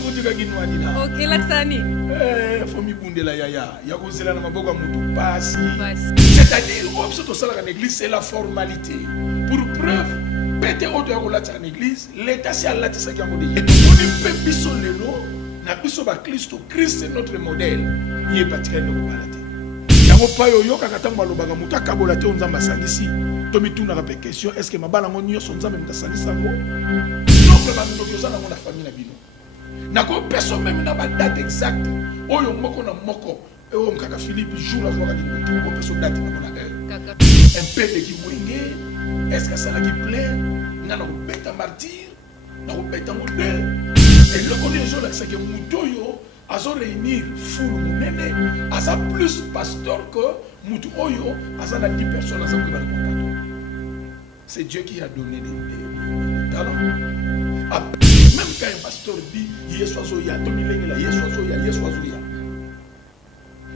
mutuka kinwanina. Ok, laksani. Faut mi bundela yaya. Ya kozela na maboko mutu pasi. C'est-à-dire, obso ça la l'église c'est la formalité. Pour preuve, pété auto ya kolata na église, l'état c'est la tisa ki amode. Et on peut biso lelo, na biso ba Christ, Christ c'est notre modèle. Yé patikane ko balate. Yango pa yo yoka katango alobaka mutu akabola te onzamba sangisi. Tomi tuna ka question, est-ce que mabala ngo nyonso nzambe mutasangisa ngo? Non, ba ndo yoza na mona famille na bino. Nako personne même na ba date exacte. Oyo moko na moko. Et on kaka Philippe joue la joie à l'immunité. On peut se date na mona heure. Un peu de qui wenge. Est-ce que ça la qui plaît? Na na beta martyr. Na beta modèle. Et le connaît jo la c'est que mutoyo azo réunir foule munene. Asa plus pasteur que mutu oyo asa na 10 personnes asa qui va le. C'est Dieu qui a donné des talents. Même quand un pasteur dit Yesoazoya, Tomilengela, Yesoazoya, Yesoazoya.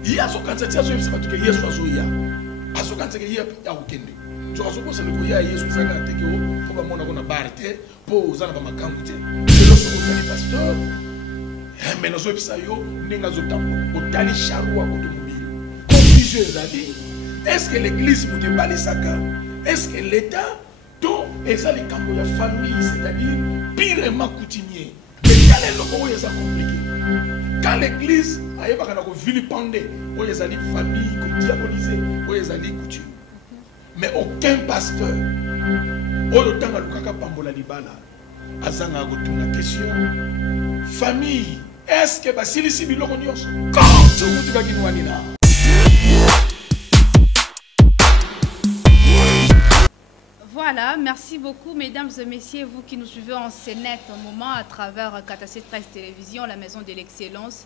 Yasokanza Yazo Yabsabatuke, Yesoazoya. Asokanza Yaukende. Je pense que le Koya Yesoazoya, Tekeo, pour mon abonne à Barte, pour Zana Bamakangute. Et le pasteur, mais nous sommes sayo, Nengazotam, au Tali Charwa, automobile. Confusion, est-ce que l'église vous déballe Saka? Est-ce que l'État et ça les camps de la famille, c'est-à-dire pirement coutumier. Mais quand les locaux sont compliqués, quand l'église a été vilipendée, où les alliés famille diabolisée, où les alliés coutumes. Mais aucun pasteur, où le temps à l'ukaka pambola libala, azanga a la question, famille, est-ce que Basili Sibilo Ronios, quand tu vas guinouanina? Voilà, merci beaucoup mesdames et messieurs, vous qui nous suivez en Sénèque un moment à travers Katassé 13 Télévision, la maison de l'excellence.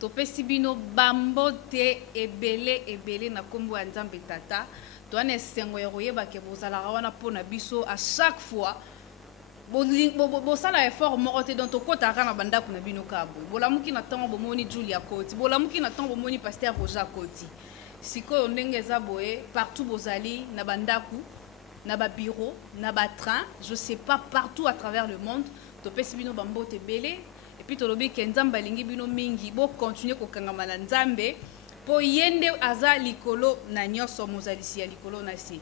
Topé Sibino Bambote Ebele na kombo Nzambe Tata. Toane sengo yeroye ba ke bozala wana pona biso à chaque fois. Bo sala effort morote dans to kota kana banda kuna bino kabo. Bolamuki na tango bomoni Julia Koti. Bolamuki na tango bomoni Pasteur Roger Koti. Siko ndenge za boye partout bozali na bandaku. Naba bureau, naba train, je sais pas, partout à travers le monde, to pesi bino bambo te belé et puis to lobi ke nzamba lingi bino mingi bo continuer ko kangama na nzambe po yende aza likolo na nyoso mozalisi ya likolo na si.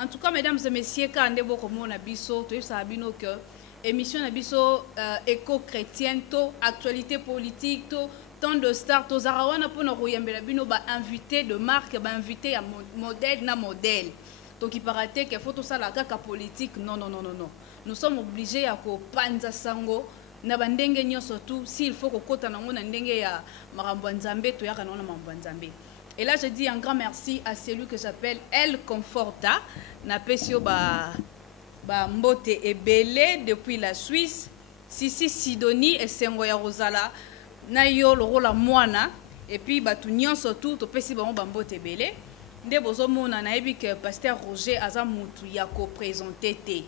En tout cas mesdames et messieurs, quand ande bo komona biso to yesa bino que émission na biso éco-chrétienne to actualité politique to tant de stars to zarawana po na royambela bino ba invité de marque, ba invité ya modèle na modèle. Donc il paraît qu'il faut tout ça la caca politique. Non, non, non, non, non. Nous sommes obligés à panza sango. Na bandenge nyo surtout s'il faut que kota nango na ndenge ya marambo nzambe to ya kana na marambo nzambe. Et là je dis un grand merci à celui que j'appelle El Conforta na pesio ba mbote ebele depuis la Suisse. Sisi Sidonie et Sengo ya Rosala na yo le rôle moana et puis ba tout nyo surtout to pesi ba mbote ebele. Nde bozomona na yebi que Pasteur Roger aza mutu ya ko présenter té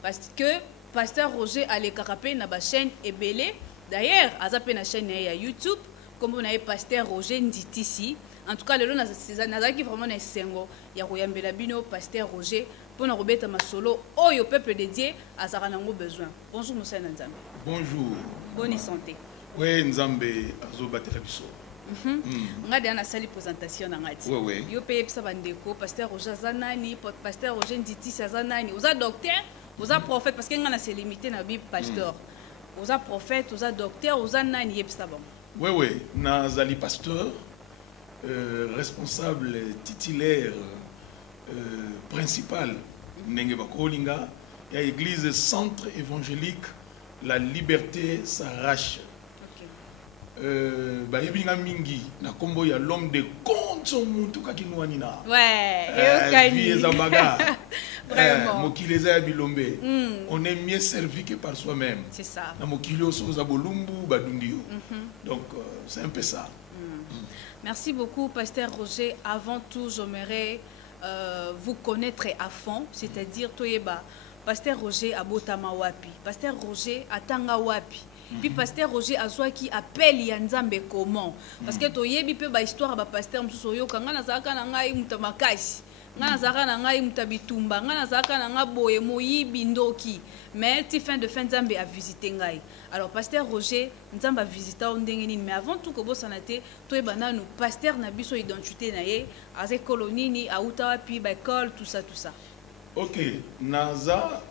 parce que Pasteur Roger ale karapé na ba chaîne ebele d'ailleurs aza pe na chaîne ya YouTube comme on a Pasteur Roger Nditisi. En tout cas le na nazaki vraiment na sengo ya koyambela bino Pasteur Roger pour na robeta masolo oyo peuple de Dieu azara nango besoin. Bonjour monsieur Nzambe. Bonjour. Bonne santé. Oui Nzambe azobatela biso. Ngade ana sali présentation na ngati. Oui. Yo paye pisa bandeko Pasteur Roger Zanani, Pasteur Roger Nditi Zanani. Vous êtes docteur, vous êtes prophète parce que ngana c'est limité na Bible pasteur. Vous êtes prophète, vous êtes docteur, vous êtes nani yebisa bon. Oui, nazali pasteur, responsable titulaire principal ndenge bakolinga ya église centre évangélique La Liberté s'arrache. Bayebinga mingi na kombo ya l'homme de compte muntu kakinwanina. Ouais, vraiment. Mokileza ya bilombe. On est mieux servi que par soi-même. C'est ça. Na mokilio soza bolumbu badundio. Donc c'est un peu ça. Merci beaucoup Pasteur Roger. Avant tout, j'aimerais vous connaître à fond, c'est-à-dire toyeba Pasteur Roger abotama wapi, Pasteur Roger atanga wapi. Puis Pasteur Roger azwa qui appelle Yanzambe comment parce que toyebi pe ba histoire ba pasteur msuso yo kanga na zaka na ngai mutamakasi ngana zaka na ngai mutabitumba ngana zaka na nga boye moyibi ndoki mais ti fin de fin nzambe a visiter ngai. Alors pasteur Roger nzambe a visiter ndenge nini mais avant tout ko bosana te to ebana nous pasteur na biso identité na ye aze kolonini auta wapi ba école tout ça. OK, naza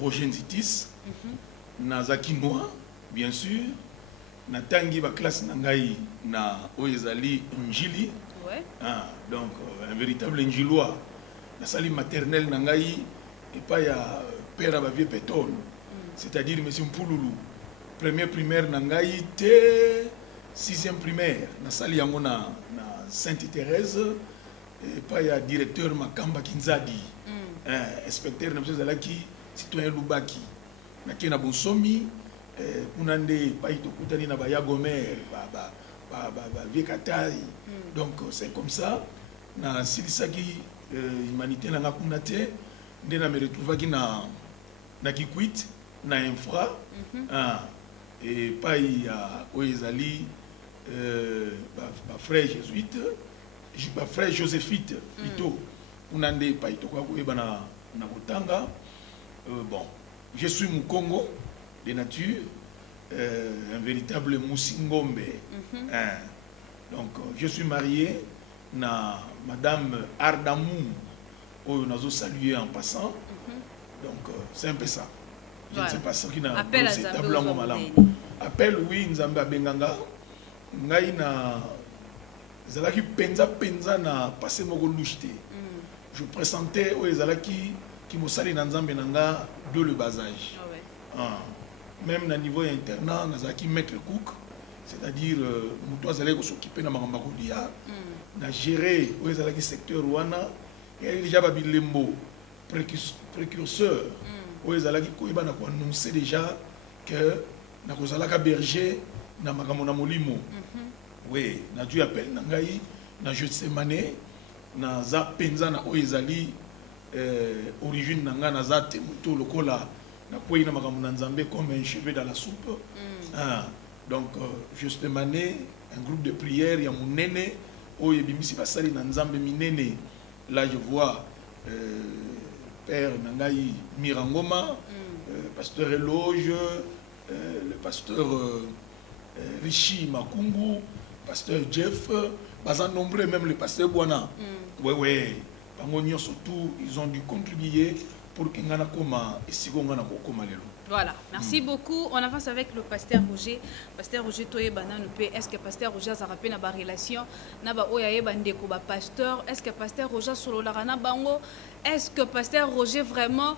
Roger Nzitis, naza Kinois bien sûr, na tangi ba classe na ngai na oyezali Njili. Ouais. Ah, donc un véritable Njilois. Na sali maternelle na ngai et pas ya père ba vieux pétole. C'est-à-dire monsieur Mpouloulou. Première primaire na ngai te 6e primaire na sali yango na Sainte-Thérèse et pas ya directeur Makamba Kinzadi. Inspecteur na monsieur Zalaki citoyen Lubaki. Na kena bonsomi kunande pa itokutani na ba ya Gomer ba vieux Katai. Donc c'est comme ça na silisaki humanité na ngakunate ndena me retrouvaki na Kikwit na infra et pas ya oyezali ba frère jésuite ba frère joséphite plutôt unande pa itokwa koyeba na kotanga. Bon, je suis Mukongo de nature, un véritable Moussingombe. Donc je suis marié na madame Ardamou où nous avons salué en passant. Donc c'est un peu ça. Je ne sais pas ce qui n'a appel c'est tablango malam. Appel oui nzambe abenganga ngai na zalaki penza na passé moko louchté. Je pressentais aux zalaki qui mo sali na nzambe nanga de le bas âge. Même na niveau internat nazaki maître cook, c'est-à-dire muto azalaki ko s'occuper na makamba ko dia na gérer aux zalaki secteur wana et déjà babilembo précurseur où ils allaient annoncer déjà que na kozalaka berger na makambo na molimo. Oui, na Dieu appelle na ngai na Getsemane na za penza na oezali origine na nga na za temuto lokola na koyi na makambo na nzambe comme un cheveu dans la soupe. Donc Getsemane, un groupe de prière ya munene oye bimisi basali na nzambe minene. Là je vois Père Nangaï Mirangoma, pasteur Eloge, le pasteur Rishi Makungu, pasteur Jeff, pas nombreux, même le pasteur Bouana. Oui. Surtout, ils ont dû contribuer pour qu'il y ait un. Voilà, merci beaucoup. On avance avec le pasteur Roger. Pasteur Roger, est-ce que pasteur Roger a rappelé une relation pasteur? Est-ce que pasteur Roger solo la bango? Est-ce que pasteur Roger vraiment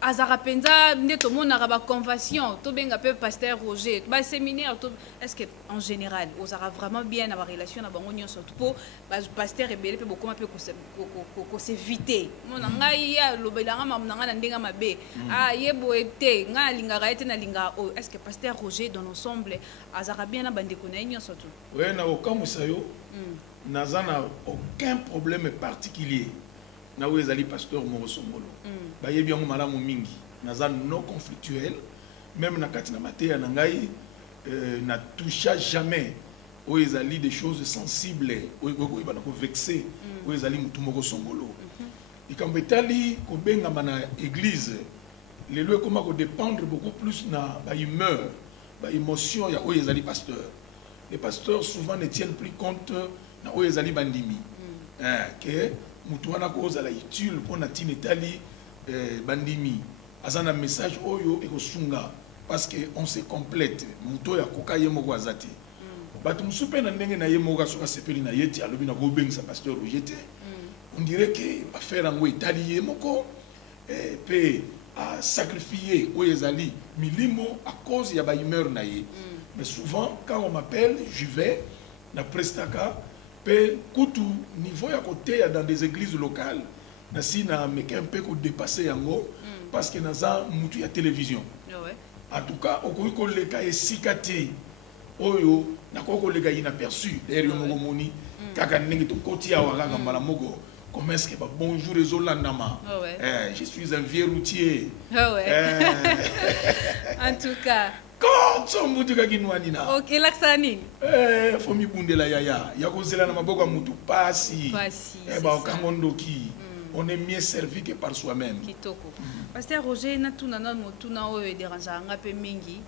azarapenza ne tout le monde a convention tout bien appelé pasteur Roger ba séminaire est-ce que en général on aura vraiment bien avoir relation na bango nyonso pour pasteur rebelle pe beaucoup peu ko s'éviter mon ngai ya lobelanga mamnanga na ndenga mabe yebo ete nga lingara ete na linga est-ce que pasteur Roger dans l'ensemble azara bien na bande ko na nyonso tout oui na okamusayo nazana aucun problème particulier na ezali pasteur Morosongolo ba yebi yango malamu mingi naza non conflictuel même na kati na mateya na ngai na toucha jamais o ezali des choses sensibles o ba na ko vexer o ezali mutu moko songolo ikambo etali ko benga na église les lieux comment ko dépendre beaucoup plus na ba humeur ba émotion ya o ezali pasteur. Les pasteurs souvent ne tiennent plus compte na o ezali bandimi que mutuana koza la utile pour na tinetali bandimi azana message oyo ekosunga parce que on se complète muto ya koka ye moko azati batu musupe na ndenge na ye moko soka sepeli na yeti alobi na ko bengisa pasteur Roger. On dirait que affaire ngo etali ye moko pe a sacrifier oyezali milimo à cause ya ba humeur na ye. Mais souvent quand on m'appelle je vais na prestaka pe kutu niveau ya côté dans des églises locales na si na meka un peu ko dépasser yango parce que naza mutu ya télévision. En tout cas okoki ko leka esikati oyo na koko leka inaperçu d'ailleurs yo moni kaka ndenge to koti ya wakanga mbala moko comment est-ce que bonjour ezolandama je suis un vieux routier. En tout cas quand on mutu ka kinwanina OK laksani faut mi bundela yaya ya kozela na maboko mutu pasi ba kangondoki on est mieux servi que par soi-même kitoko pasteur Roger na tuna na motuna oyo dérangeanga pe mingi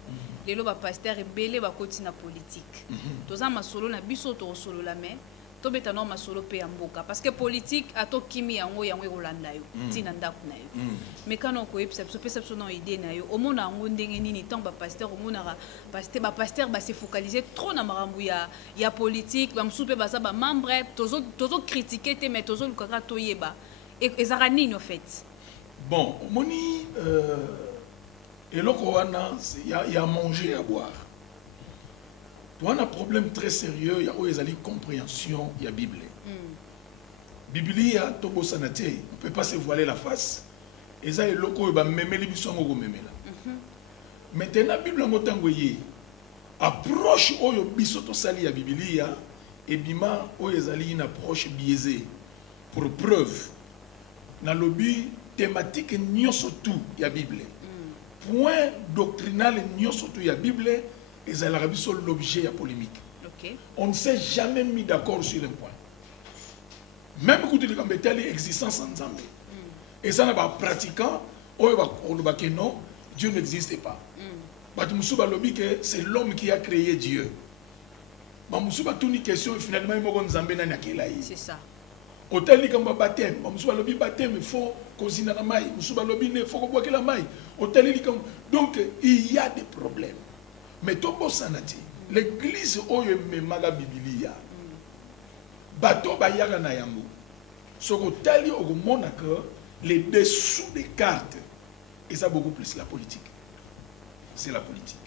lelo ba pasteur ebele ba koti na politique toza masolo na biso to solo la mais to beta no masolo pe ya mboka parce que politique ato kimi yango rolanda yo tina ndako na yo mais quand on ko episa biso pesa biso na idée na yo omona yango ndenge nini tant ba pasteur omona ba pasteur ba se focaliser trop na marambu ya politique ba msupe ba sa ba membre tozo critiquer te mais tozo lukaka to yeba ezara nini en fait bon moni eloko wana y a manger à boire. Tu as un problème très sérieux, il y a une compréhension, il y a la Bible. Bible, il y a Tobo Sanate, on ne peut pas se voiler la face. Et ça, il y a même les bisons qui sont maintenant, la Bible, approche où il y a bisoto sali la Bible, et bima où il y a une approche biaisée. Pour preuve, dans le lobby thématique, il y a surtout la Bible. Point doctrinal, il y a surtout la Bible. Et ça a l'objet de la polémique. Okay. On ne s'est jamais mis d'accord sur un point. Même quand tu as l'existence ensemble. Et ça n'a pas pratiquant, que non, Dieu n'existe pas. C'est l'homme qui a créé Dieu. C'est ça. Hôtel comme baptême, il faut cosiner la maille, il faut boire la maille. Donc il y a des problèmes. Mais Tobo Sanati, l'église oyo memaga Biblia, bato bayaga na yango. Soko tali ogomona que les dessous des cartes, et ça beaucoup plus la politique. C'est la politique.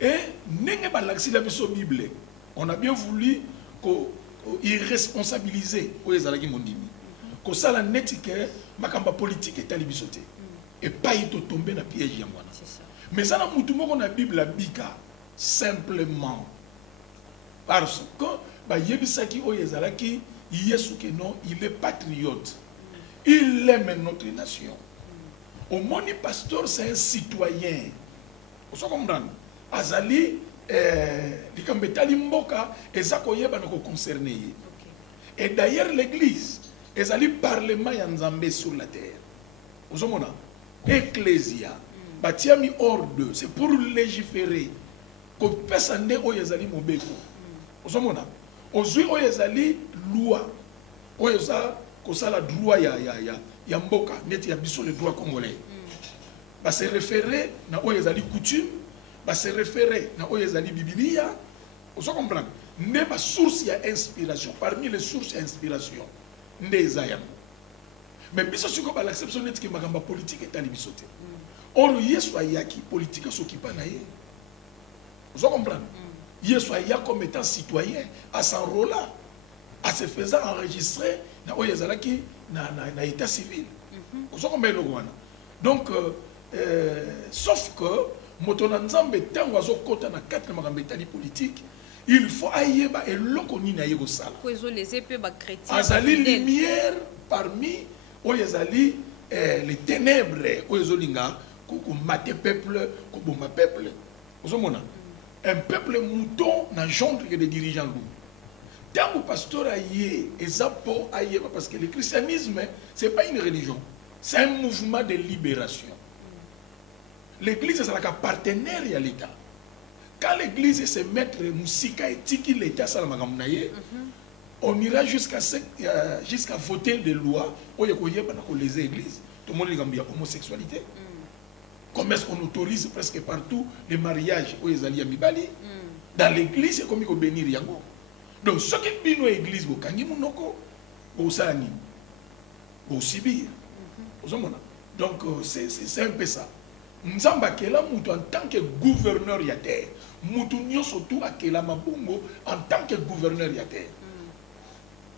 Et nenge balaksi la biso Bible, on a bien voulu irresponsabiliser oyezalaki mondimi. Ko sala netike makamba politique etali bisote. Et pas ito tomber na piège yamwana. C'est ça. Mais ça n'a pas de la Bible bika simplement parce que yebisaki oyezalaki yesu que non il est patriote, il aime notre nation. Au moni pasteur c'est un citoyen. Vous comprenez? Azali likambetali mboka ezako yeba nako concerné. Et d'ailleurs l'église ezali parlement ya Nzambe sur la terre. Vous comprenez? Ecclésia Batiami hors d'eux, c'est pour légiférer. Qu'on puisse en dire oyezali mobeko. Osomona. Ozui oyezali loi. Oyeza kosala droit ya mboka, neti ya biso le droit congolais. Ba se référer na oyezali coutume, ba se référer na oyezali Biblia. Oso comprendre. Ne ba source ya inspiration, parmi les sources d'inspiration, ndezayam. Mais biso siko ba l'acception neti ke makamba politique etali bisote. Or, Yesu ayaki politique s'occupe na ye. Vous comprenez? Yesu ayaki comme étant citoyen, à s'enrôler, à se faisant enregistrer dans l'état civil. Vous comprenez? Donc, sauf que, motonanzambe tango azokota na quatre makambetali politique, il faut ayeba et lokoni na yego sala. Les épées ba chrétiens. Azali lumière parmi oyezali les ténèbres oyezolinga. Maté peuple, peuple. Un peuple mouton n'a gendre que des dirigeants loups. Tant que pasteur aïe, et zapo aïe, parce que le christianisme, ce n'est pas une religion, c'est un mouvement de libération. L'église, c'est la partenaire à l'État. Quand l'église se met musika et tiki l'État, on ira jusqu'à voter des lois où il y a les églises. Tout le monde dit homosexualité. Comme est-ce qu'on autorise presque partout les mariages aux Ezali Amibali? Dans l'église, c'est comme il faut bénir Yango. Donc, ce qui est dans l'église, c'est au Sibir. Donc, c'est un peu ça. Nzamba Kela Moutou en tant que gouverneur ya terre. Moutou Nyo surtout à Kela Mabungo en tant que gouverneur ya terre.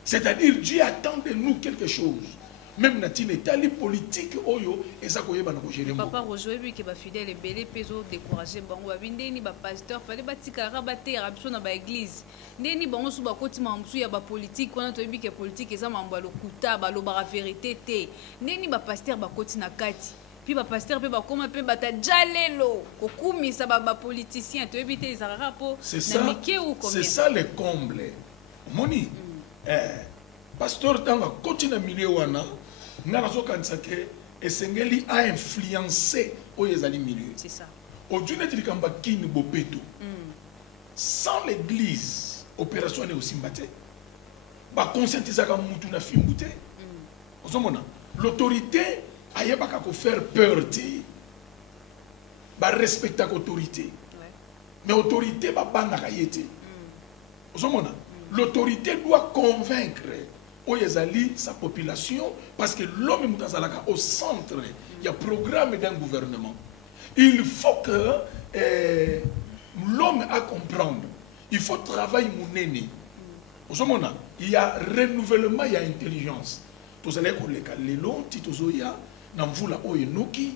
C'est-à-dire, Dieu attend de nous quelque chose. Même Natine Tali politique oyo et ça koye bana ko gérer. Papa Rojoebi qui va fidèle et belé peso décourager bango abindeni ba pasteur fallait batika rabater rabso na ba église. Ndeni bango su ba kotima msu ya ba politique kona to yebi ke politique eza mamba lokuta ba lo ba vérité te. Ndeni ba pasteur ba kotina kati. puis ba pasteur pe ba koma pe bata jalelo kokumisa ba politicien to ebite izarara po na mike ou combien. C'est ça le comble. Moni pasteur tanga koti na milieu wana ngana zo kanisa ke esengeli a influencer oyo ezali milieu. C'est ça. Aujourd'hui netikamba kini bopeto. Sans l'église opération est aussi mbaté. Ba conscientiser ka mutu na fimbute. Ozomona l'autorité ayebaka ko faire peur ti ba respecter l'autorité. Mais autorité ba banga yete. Ozomona l'autorité doit convaincre oyezali sa population parce que l'homme mutazalaka au centre il y a programme d'un gouvernement. Il faut que l'homme a comprendre. Il faut travailler mon aîné. Il y a renouvellement, il y a intelligence. Tous les collègues, les longs, titozoya, namvula oye noki,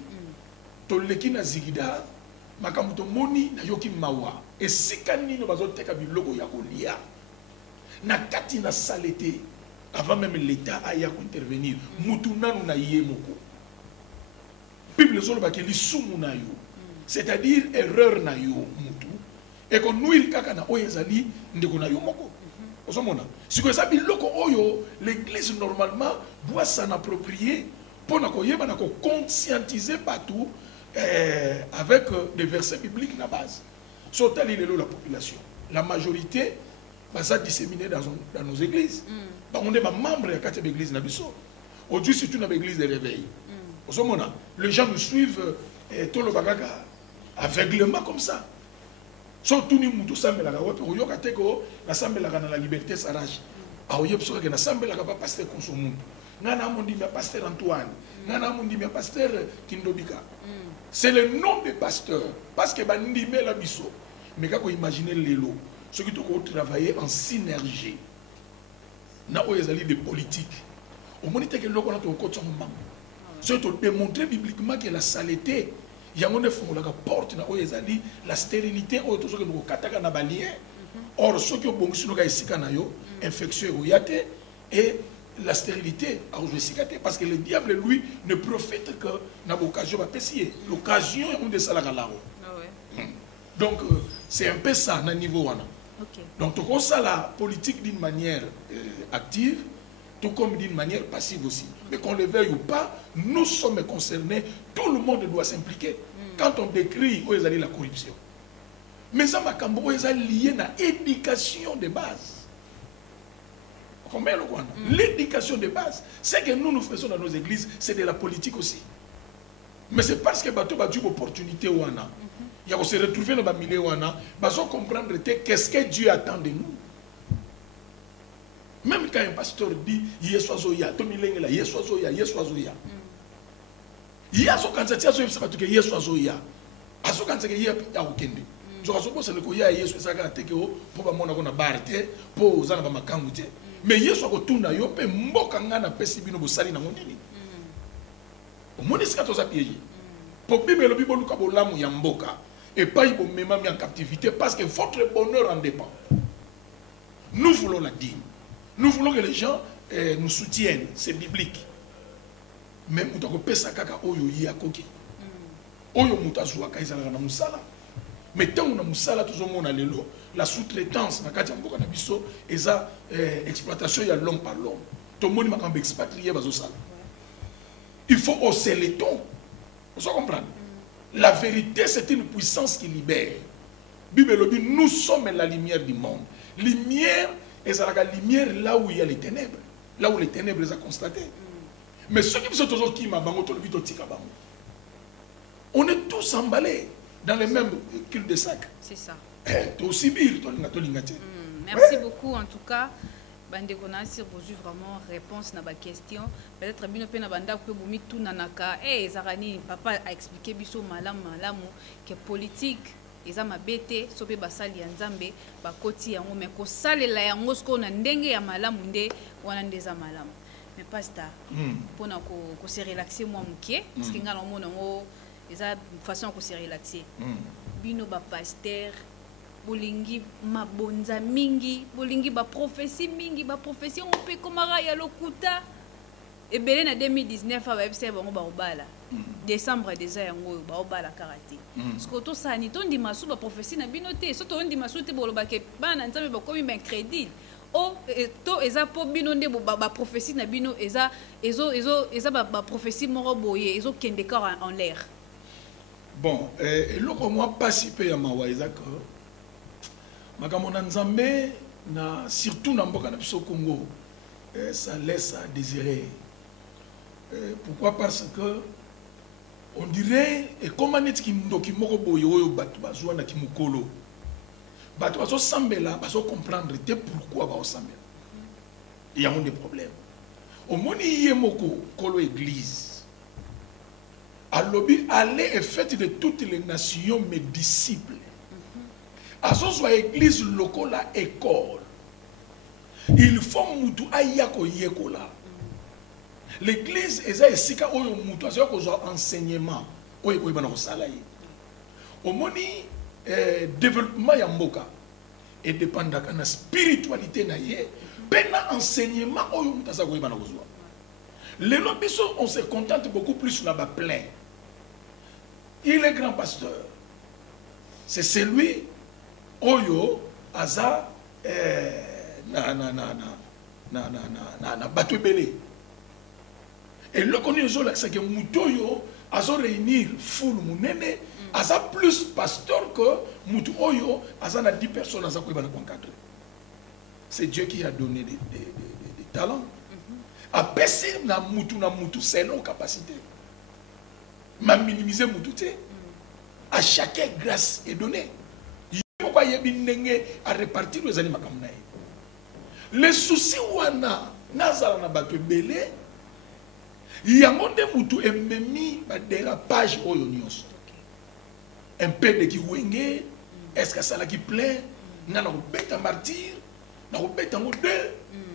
toleki na zigida, makamuto moni na yoki mawa. Et si kanini no bazoteka bilogo ya kolia, na kati na salete, avant même l'État a ya intervenir, mutuna na yemoko. Bible zolo bakeli sumu na yo. C'est-à-dire erreur na yo mutu et qu'on nuire kaka na oyezali ndeko na yo moko. Osomona si ko ça biloko oyo l'église normalement doit s'en approprier pour na koyeba na ko conscientiser partout avec des versets bibliques na base. Sotali lelo la population. La majorité va ça disséminer dans nos églises. On est membre de quatre églises na biso. Aujourd'hui c'est une église de réveil. Osomona les gens nous suivent tout le bagage aveuglement comme ça. Surtout ni mutu sambelaka wapi oyoka teko na sambelaka na la liberté s'arrache. A oyebso ke na sambelaka pa pasteur Konsomuntu. Ngana mondi me pasteur Antoine. Ngana mondi me pasteur Kindobika. C'est le nom des pasteurs parce que bandime la biso. Mais kako imaginer lelo ceux qui toko travailler en synergie. Na oyezali de politique. Au monite ke loko na to ko tsomba. C'est de démontrer bibliquement que la saleté il y a une porte la stérilité or ceux qui ont infectieux et la stérilité parce que le diable lui ne profite que dans l'occasion l'occasion est de ça donc c'est un peu ça à niveau donc on ça la politique d'une manière active tout comme d'une manière passive aussi. Mais qu'on le veuille ou pas, nous sommes concernés, tout le monde doit s'impliquer. Quand on décrit où est la corruption. Mais ça m'a lié à l'éducation de base. L'éducation de base, c'est que nous faisons dans nos églises, c'est de la politique aussi. Mais c'est parce que bateau a une opportunité wana. Il y a se retrouver dans le milieu wana, bazo comprendre qu'est-ce que Dieu attend de nous. Même quand un pasteur dit Yesoazoya, Tomilengela, Yesoazoya, Yesoazoya. Yaso kanzati azo yebisa batuke Yesoazoya. Azo kanzake ye ya okende. Zo azo bosa leko ya Yesu esaka teke o po ba mona ko na barte, po zana ba makangu te. Mais Yesu akotuna yo pe mboka ngana pesi bino bosali na ngonini. Omoni sika toza piéger. Po Bible lo Bible luka bolamu ya mboka et pas y bo mema mi en captivité parce que votre bonheur en dépend. Nous voulons la dîme. Nous voulons que les gens nous soutiennent, c'est biblique. Mais nous avons fait ça oyo yakoki. Oyo mutazua kaizala na musala. Mais tant on a musala tout le monde lelo, la sous-traitance na kati mboka na biso eza exploitation ya l'homme par l'homme. Tout le monde m'a expatrié bazo sala. Il faut hausser les tons. Vous comprenez? La vérité c'est une puissance qui libère. Bible dit nous sommes la lumière du monde. Lumière et ça la lumière là où il y a les ténèbres, là où les ténèbres les a constatées. Mais ceux qui sont toujours qui on est tous emballés dans les mêmes culs de sac. C'est ça. Merci beaucoup en tout cas. Bande konasi reçu vraiment réponse na ba question. Peut-être bino pe na banda ko bomi tout nanaka. Zarani papa a expliqué biso malamu que politique eza mabete sope basali ya nzambe bakoti yango me ko salela yango sko na ndenge ya malamu nde wana ndeza malamu. Mais pasteur pona ko se relaxer moi mukie parce que ngala mona ngo eza façon ko se relaxer. Bino ba pasteur bolingi mabonza mingi bolingi ba prophétie mingi ba prophétie on peut komara ya lokuta ebele na 2019 aba ebise bango ba obala décembre déjà yango ba obala karaté parce que to sani to ndi masu ba prophétie na binoté so to ndi masu te boloba ke bana nzambe ba komi ben crédit o to eza po bino nde ba prophétie na bino eza ba prophétie moko boye ezo kende ka en l'air. Bon, eloko moi participer ya mawa eza que makambo na nzambe na surtout na mboka na biso Congo ça laisse à désirer. Pourquoi? Parce que on dirait et comme on est qui ndoki moko boye oyo batu bazwa na kimukolo batu bazo sambela bazo comprendre te pourquoi ba sambela il y a des problèmes au moni yemoko kolo église à lobby aller et fait de toutes les nations mes disciples azo soit église lokola école il faut mutu ayako yekola. L'église est esika oyo mutu azo ko enseignement oyo ko bana ko sala yi omoni développement ya mboka et dépendaka na spiritualité na ye pena enseignement oyo mutu azo ko bana ko zwa lelo biso on se contente beaucoup plus na ba plein. Il est grand pasteur, c'est celui oyo aza na batu belé. Et le connu c'est que Moutoyo a réunir foule mounene, a plus pasteur que Moutoyo a 10 personnes à encadrer. C'est Dieu qui a donné des talents. A passer na Moutou, c'est nos capacités. Ma minimiser Moutou, à chacun grâce est donnée. Il faut pas y à répartir les animaux comme ça. Les soucis wana nazala na bato belé. Yango nde mutu ememi ba dérapage oyo nyonso. Un peu de kiwenge, est-ce que ça la qui plaît? Na na beta martyr, na beta ngo deux.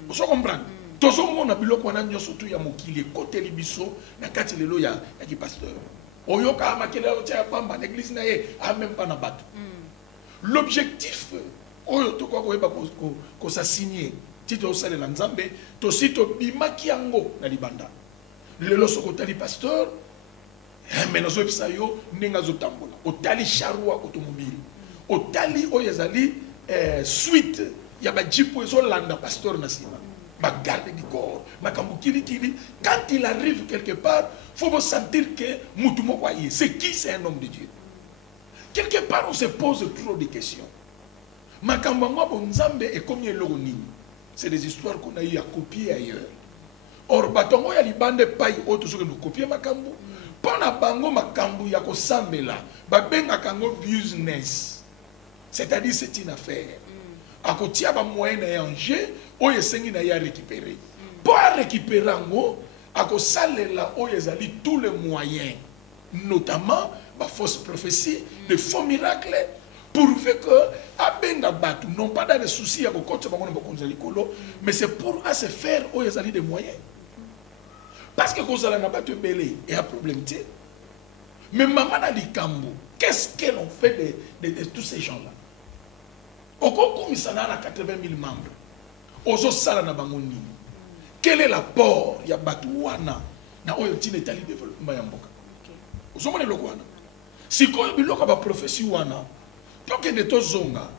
Vous comprenez? Tozo mona biloko wana nyonso tu ya mokili côté libiso na kati lelo ya ki pasteur. Oyo ka makela o tia pamba l'église na ye a même pas na bato. L'objectif oyo to ko yeba ko sa signer tito sale la nzambe to sito bimaki yango na libanda. Lelo sokotali pasteur mais nazo bisa yo ninga zo tambola otali charroi automobile otali oyezali suite ya ba jipo ezo landa pasteur na sima ma garde du corps ma kambukili kili quand il arrive quelque part faut vous sentir que mutu moko aye c'est qui? C'est un homme de Dieu. Quelque part on se pose trop de questions. Makambo ngwa nzambe et combien l'oni. C'est des histoires qu'on a eu à copier ailleurs. Or batongo ya libande pai oto soki no copier makambo pona bango makambo ya ko sambela ba benga kango business, c'est-à-dire c'est une affaire a ko tia ba moyen na yanje o yesengi na ya récupérer pour récupérer ngo a ko salela o yezali tous les moyens notamment ba fausse prophétie de faux miracles pourvu que abenga batu non pas dans les soucis ya ko kotsa bango na bokonza likolo mais c'est pour à se faire o yezali des moyens. Parce que quand on a battu belé, il y a un problème. Mais maman a dit Kambo, qu'est-ce qu'elle a fait de tous ces gens-là? Au Congo, il y a 80 000 membres. Au Zosala na Bangoni. Quel est l'apport? Il y a Batouana. Na Oyotine Itali développement Yamboka. Vous savez le quoi? Si quand il y a une prophétie, tant que de tous zonga,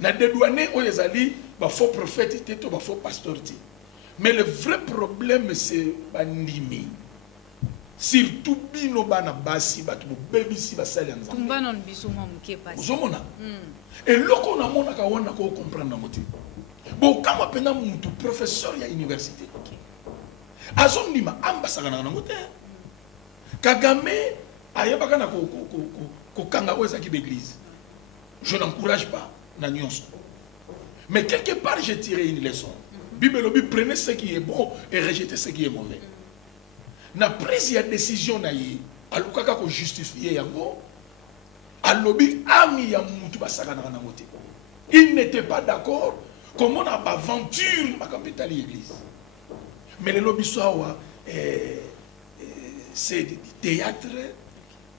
na dédouané Oyezali, faux prophète, faux pasteur. Mais le vrai problème, c'est bandimi. Surtout, bino bana basi, batu baby si basali anza. Tumba non bisuma mke pasi. Uzomona. Et loko na mona ka wana ko comprendre ngoti. Bo kama pena mutu professeur ya université. Azondima ambasaka na ngote. Kagame ayebaka na ko kanga oza ki d'église. Je n'encourage pas na nyonso. Mais quelque part j'ai tiré une leçon. Bible prenez ce qui est bon et rejetez ce qui est mauvais. Na prise ya décision na ye alukaka ko justifier yango alobi ami ya mutu basaka na ngote. Il n'était pas d'accord comment on a aventure makapitali l'église. Mais le lobby soa c'est théâtre.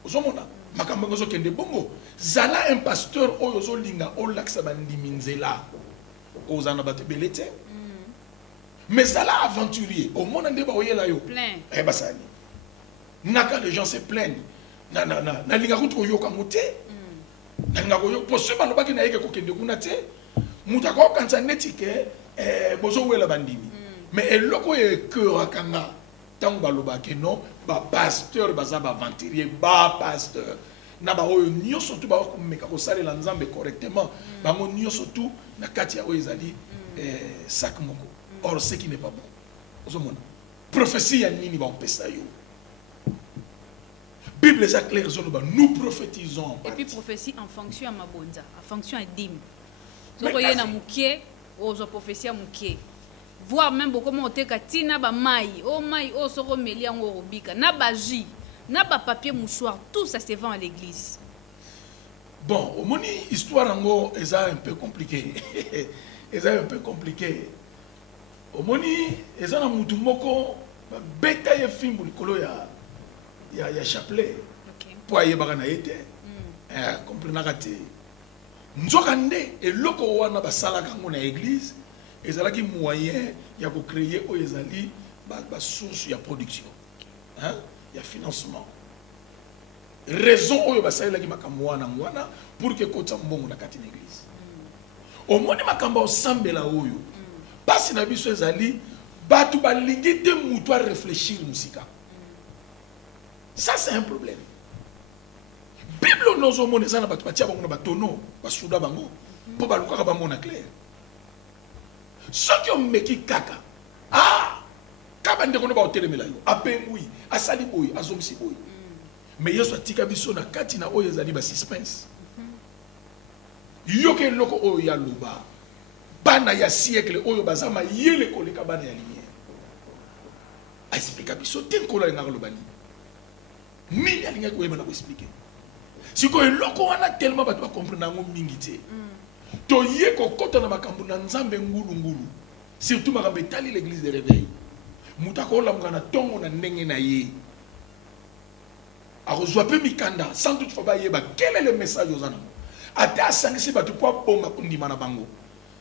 Ozomona makambo ngozo kende bongo zala un pasteur oyo linga olaksa bandiminzela ozana batebelete. Mais ça l'a aventurier. Au monde, on a plein. Eh bien, ça Naka les gens se plaignent. Na linga kutu yoka moté. Na linga ko pour ce balo baki na yeke ko kende kuna te. Muta ko kanza netike bozo wela bandimi. Mais eloko e cœur akanga tant baloba ke non ba pasteur baza ba aventurier ba pasteur. Na ba oyo nyonso tu ba ko meka ko salela nzambe correctement. Ba ngo nyonso tu na kati ya oyezali sac moko. Or ce qui n'est pas bon. Ozomona. Prophétie ya nini ba opesa yo. Bible est claire, nous prophétisons. Et puis prophétie en fonction à ma bonza, en fonction à dîme. Si vous voyez na mukie, aux prophéties à mukie. Voir même beaucoup comment on te katina ba mai, oh mai, oh soro melia ngo robika, na ba ji, na ba papier mouchoir, tout ça se vend à l'église. Bon, au moni histoire ngo est un peu compliqué. Est un peu compliqué. Au moni est un mutu moko beta ye fimbu likolo ya chapelet. Pour aller bagana été. Comprenez te. Nzokande et loko wana basala kango na église ezalaki moyen ya ko créer o ezali ba source ya production. Hein? Ya financement. Raison oyo basala ki makambo wana ngwana pour que kota mbongo na kati na église. Au moni makambo osambela oyo. Basi na biso ezali batu balingi te mutu a réfléchir musika. Ça c'est un problème. Bible nous a montré ça na batu batia bango na batono, basuda bango, po baluka ba mona clair. Ce qui ont meki kaka. Ah! Kaba ndeko no ba otelemela yo, apengui, asali boy, azomsi boy. Mais yeso atika biso na kati na oyo ezali ba suspense. Yoke loko oyo ya luba. Bana ya siècle oyo bazama yele koleka bana ya lumière. Explica biso tenkola ngalo bani. Mille alinga ko yeba na ko expliquer. Si ko eloko wana tellement ba to comprendre ngo mingi te. To ye ko kota na makambu na nzambe ngulu ngulu. Surtout makambe tali l'église de réveil. Mutako la mwana tongo na ndenge na ye. A reçoit peu mikanda sans toutefois ba yeba quel est le message aux anamo. Ata sangisi ba to po bonga kundima na bango.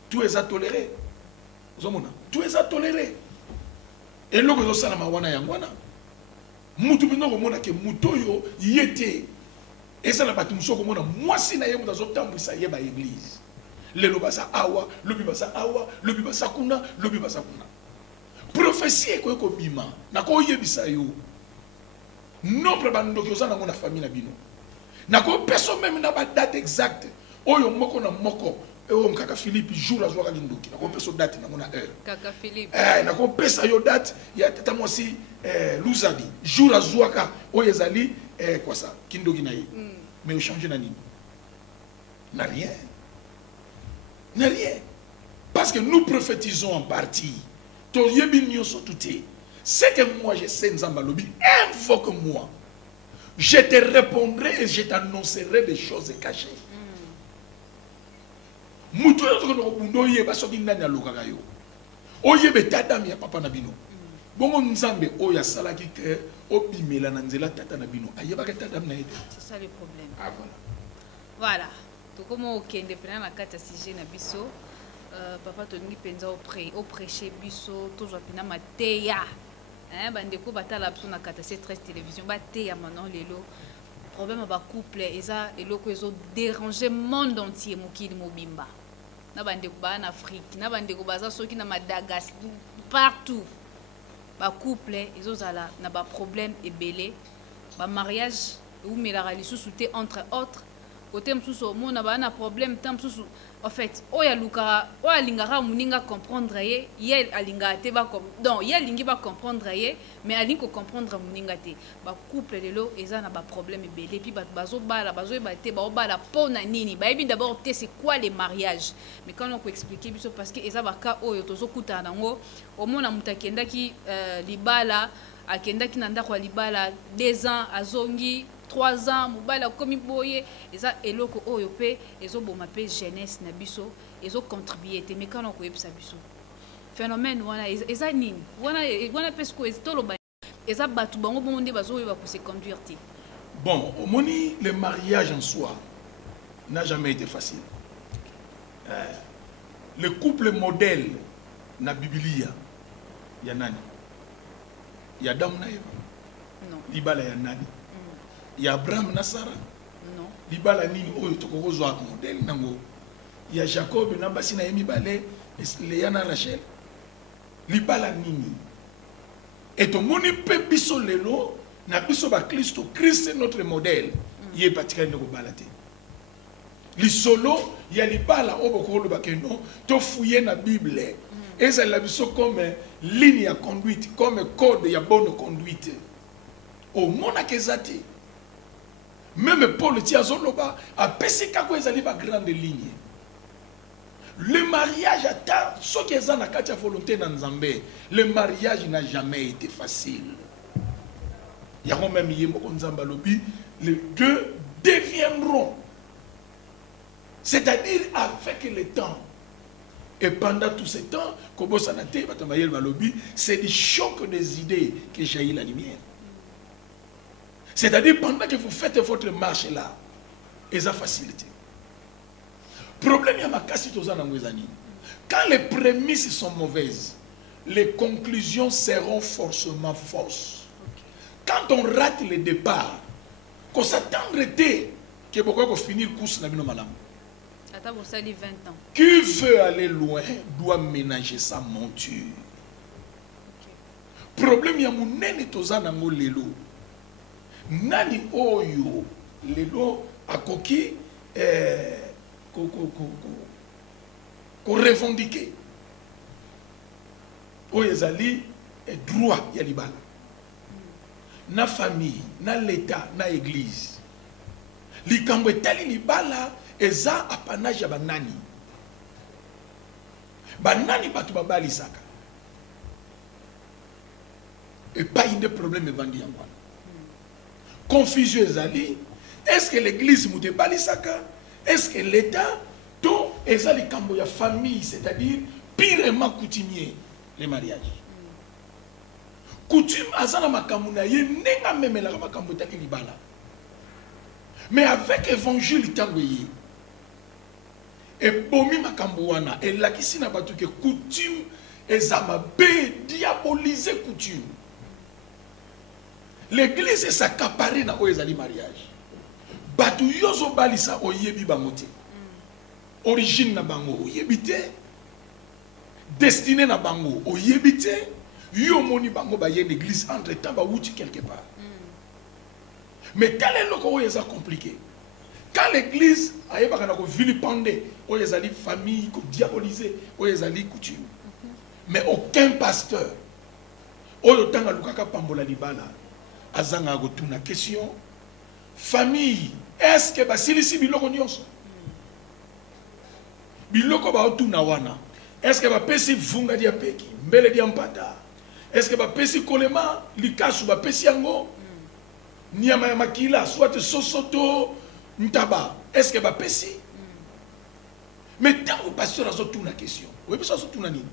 Tout est à tolérer. Tout est à tolérer. Et l'eau que ça na wana yangwana. Mutu bino komona ke mutoyo yete. Et ça na batu musoko mona mwasi na ye muta zotambwisa ye ba église. Lelo basa awa, lobi basa awa, lobi basa kuna, lobi basa kuna. Prophétie ko bima na ko yebisa yo. Nombre bando ko na mona famille na bino. Na ko personne même na ba date exacte. Oyo moko na moko. Et Kaka Philippe jour à jour à Lindoki. Na ko pesa date na mona heure. Kaka Philippe. Na ko pesa yo date ya tata mosi Luzadi jour à jour ka oyezali quoi ça Kindoki na ye. Mais au changer na nini? Na rien. Na rien. Parce que nous prophétisons en partie. To yebi nyoso touté. C'est que moi je sais nzamba lobi invoque-moi. Je te répondrai et je t'annoncerai des choses cachées. Mutu yo ko bundo ye ba soki ndani alokaka yo. Oyebe tata mi ya papa na bino. Bongo nzambe oya salaki ke obimela na nzela tata na bino. Ayeba ka tata na ete. C'est ça le problème. Ah voilà. Voilà. To komo okende pena na kata sujet na biso. Papa tolingi penza au prêcher biso toujours pena mateya. Hein bandeko batala biso na kata C13 télévision bateya maintenant lelo. Problème ba couple eza eloko ezo déranger monde entier mokili mobimba. Na bandeko ba en Afrique, na bandeko baza soki na Madagascar, partout. Ba couple ezo zala na ba problème ebele, ba mariage ou melara lisusu te entre autres. Côté msusu mona ba na problème tam msusu en fait oya luka oya lingara muninga comprendre ye alinga te ba comme donc ye lingi ba comprendre ye mais alingo comprendre muninga te ba couple lelo eza na ba problème ebele puis bazo bala te ba obala pona nini ba ebi d'abord te c'est quoi les mariages mais quand on peut expliquer biso parce que eza ba ka oyo tozo kuta nango omona mutakenda ki libala akenda ki nanda kwa libala 2 ans azongi 3 ans mobala komi boye eza eloko oyo pe ezo boma pe jeunesse na biso ezo contribuer te mekano ko yebisa biso phénomène wana eza nini wana pe sko ezitoloba eza batu bango bongo nde bazo yeba ko se conduire te. Bon, au moni le mariage en soi n'a jamais été facile. Le couple modèle na Biblia ya nani? Ya Adam na Eva. Non. Libala ya nani? Ya Abraham na Sarah? Non. Libala nini oyo tokozwa modèle nango? Ya Jacob na basi na yemi balé Léa na Rachel? Libala nini? Et to moni pe biso lelo na biso ba Christ, Christ est notre modèle. Yé patikali ko balate. Lisolo ya libala obokolo bakeno to fouiller na Bible. Et ça la biso comme ligne à conduite, comme code ya bonne conduite. Au mona kezati. Même Paul Tiazoloba a pesé kako ezali ba grande ligne. Le mariage attend ce qui est en akatia volonté dans Nzambé. Le mariage n'a jamais été facile. Il y a même les deux deviendront. C'est-à-dire avec le temps. Et pendant tout ce temps, c'est du choc des idées que jaillit la lumière. C'est-à-dire pendant que vous faites votre marche là, et ça facilité. Problème, il y a ma casse quand les prémices sont mauvaises, les conclusions seront forcément fausses. Quand on rate le départ, qu'on s'attendrait que beaucoup finir course na bino malam. Attends, vous savez 20 ans. Qui veut aller loin doit ménager sa monture. Problème, il y a mon nene tozana ngo lelo. Nani oyo lelo akoki qu'on revendique. Oyezali est droit ya libala. Na famille, na l'état, na église. Likambo etali libala eza apanage ya banani. Banani batu babali saka. Et pas une problème evandi yango. Confusion ezali. Est-ce que l'église moute bali saka? Est-ce que l'état tout est les cambo ya famille, c'est-à-dire pirement coutumier les mariages. Coutume azana makambo na ye nenga memela makambo taki libala. Mais avec évangile tangoye et bomi makambo wana et la kisina batu que coutume ezama be diaboliser coutume. L'église est s'accaparer na oyezali mariage. Batu yozo balisa oyebi bangote. Origine na bango oyebite, destiné na bango oyebite, yo moni bango ba yé l'église entre temps ba wuti quelque part. Mais tel est le cas est compliqué. Quand l'église a yeba kana ko vilipender, oyezali famille ko diaboliser, oyezali coutume. Mais aucun pasteur oyo tanga lukaka pambola libala azanga go tuna question famille est-ce que basilisi biloko nyonso biloko ba otuna wana est-ce que ba pesi vunga dia peki mbele dia mpata est-ce que ba pesi kolema likasu ba pesi yango nyama ya makila soit sosoto ntaba est-ce que ba pesi mais tant que pasteur a tuna question oui parce que tuna nini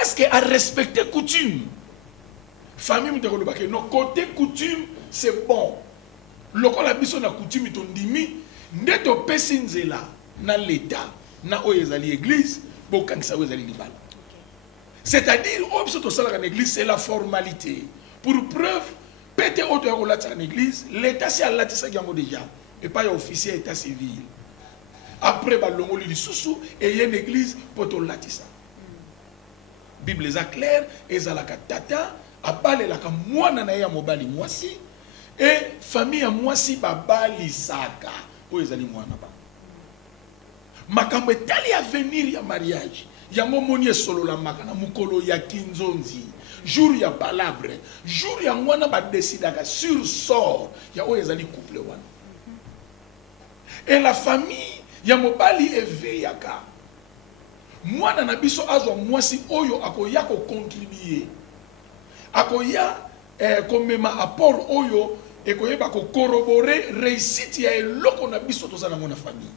est-ce que à respecter coutume famille muteko lobake no côté coutume c'est bon lokola biso na coutume tondimi ndeto pesi nzela na l'état na oyezali église bokangisa oyezali libala. C'est-à-dire obso to sala en église c'est la formalité. Pour preuve pété auto ya kolata en église l'état c'est alatisa yango déjà et pas officier état civil. Après ba longoli lisusu et y a une église poto latisa. Bible est claire ezalaka tata abalelaka mwana na ya mobali mwasi et famille ya mwasi babali saka oyezali mwana ba. Makambo etali avenir ya mariage yango moni esolola makana mukolo ya kinzonzi jour ya palabre jour ya mwana ba décidaka sur sort ya oyezali couple wana et la famille ya mobali eveyaka mwana na biso azwa mwasi oyo akoya ko contribuer akoya komema apport oyo ekoyeba ko corroborer réussite ya eloko na biso tozana ngona famille.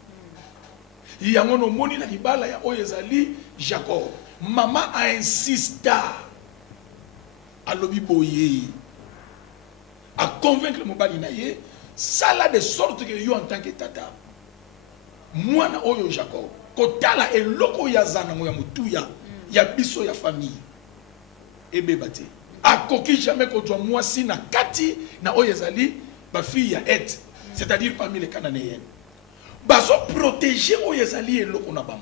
Yango no moni na libala ya oyezali Jacob. Maman a insista à lobi boye à convaincre le mobali na ye sala de sorte que yo en tant que tata mwana oyo Jacob kotala eloko ya zana mo ya mutuya ya biso ya famille ebebate akoki jamais kodwa mwasi na kati na oyezali ba fille ya Et, c'est-à-dire parmi les Cananéens. Bazo protéger oyezali eloko na bango.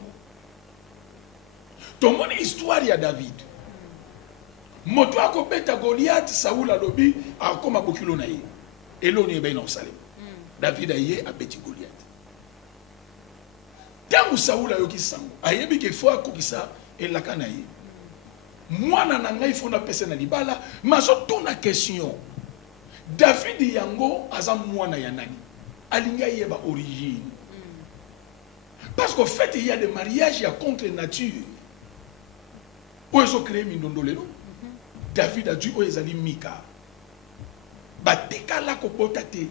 Tomoni histoire ya David. Moto akobeta Goliath, Saoul alobi akoma bokilo na ye. Eloni ebe na Salem. David aye abeti Goliath. Tangu Saoul ayoki sango, ayebi ke fo akokisa elaka na ye. Mwana na ngai fona pese na libala, mazo tuna question. David yango aza mwana ya nani? Alinga yeba origine. Parce qu'au fait il y a des mariages à contre nature. Où ils ont créé Mindondolelo. David a dit où ils ont dit Mika. Batika la kobotate.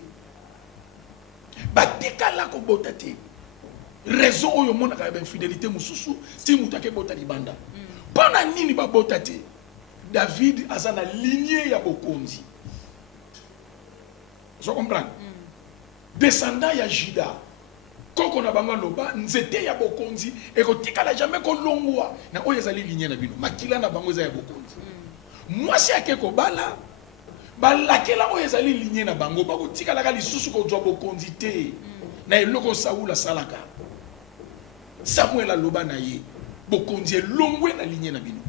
Batika la kobotate. Raison où yomona ka infidélité mususu si mutake botali banda. Pendant nini ba botate. David azana lignée ya bokonzi. Vous comprenez? Descendant ya Juda. Koko na banga loba nzete ya bokonzi ekotika la jamais ko longwa na oyo ezali lignée na bino. Makila na bango za ya bokonzi. Mwasi akeko bala balakela oyo ezali lignée na bango bakotika la lisusu ko jwa bokonzi te. Na eloko Saoul salaka. Samuel aloba na ye bokonzi longwe na lignée na bino.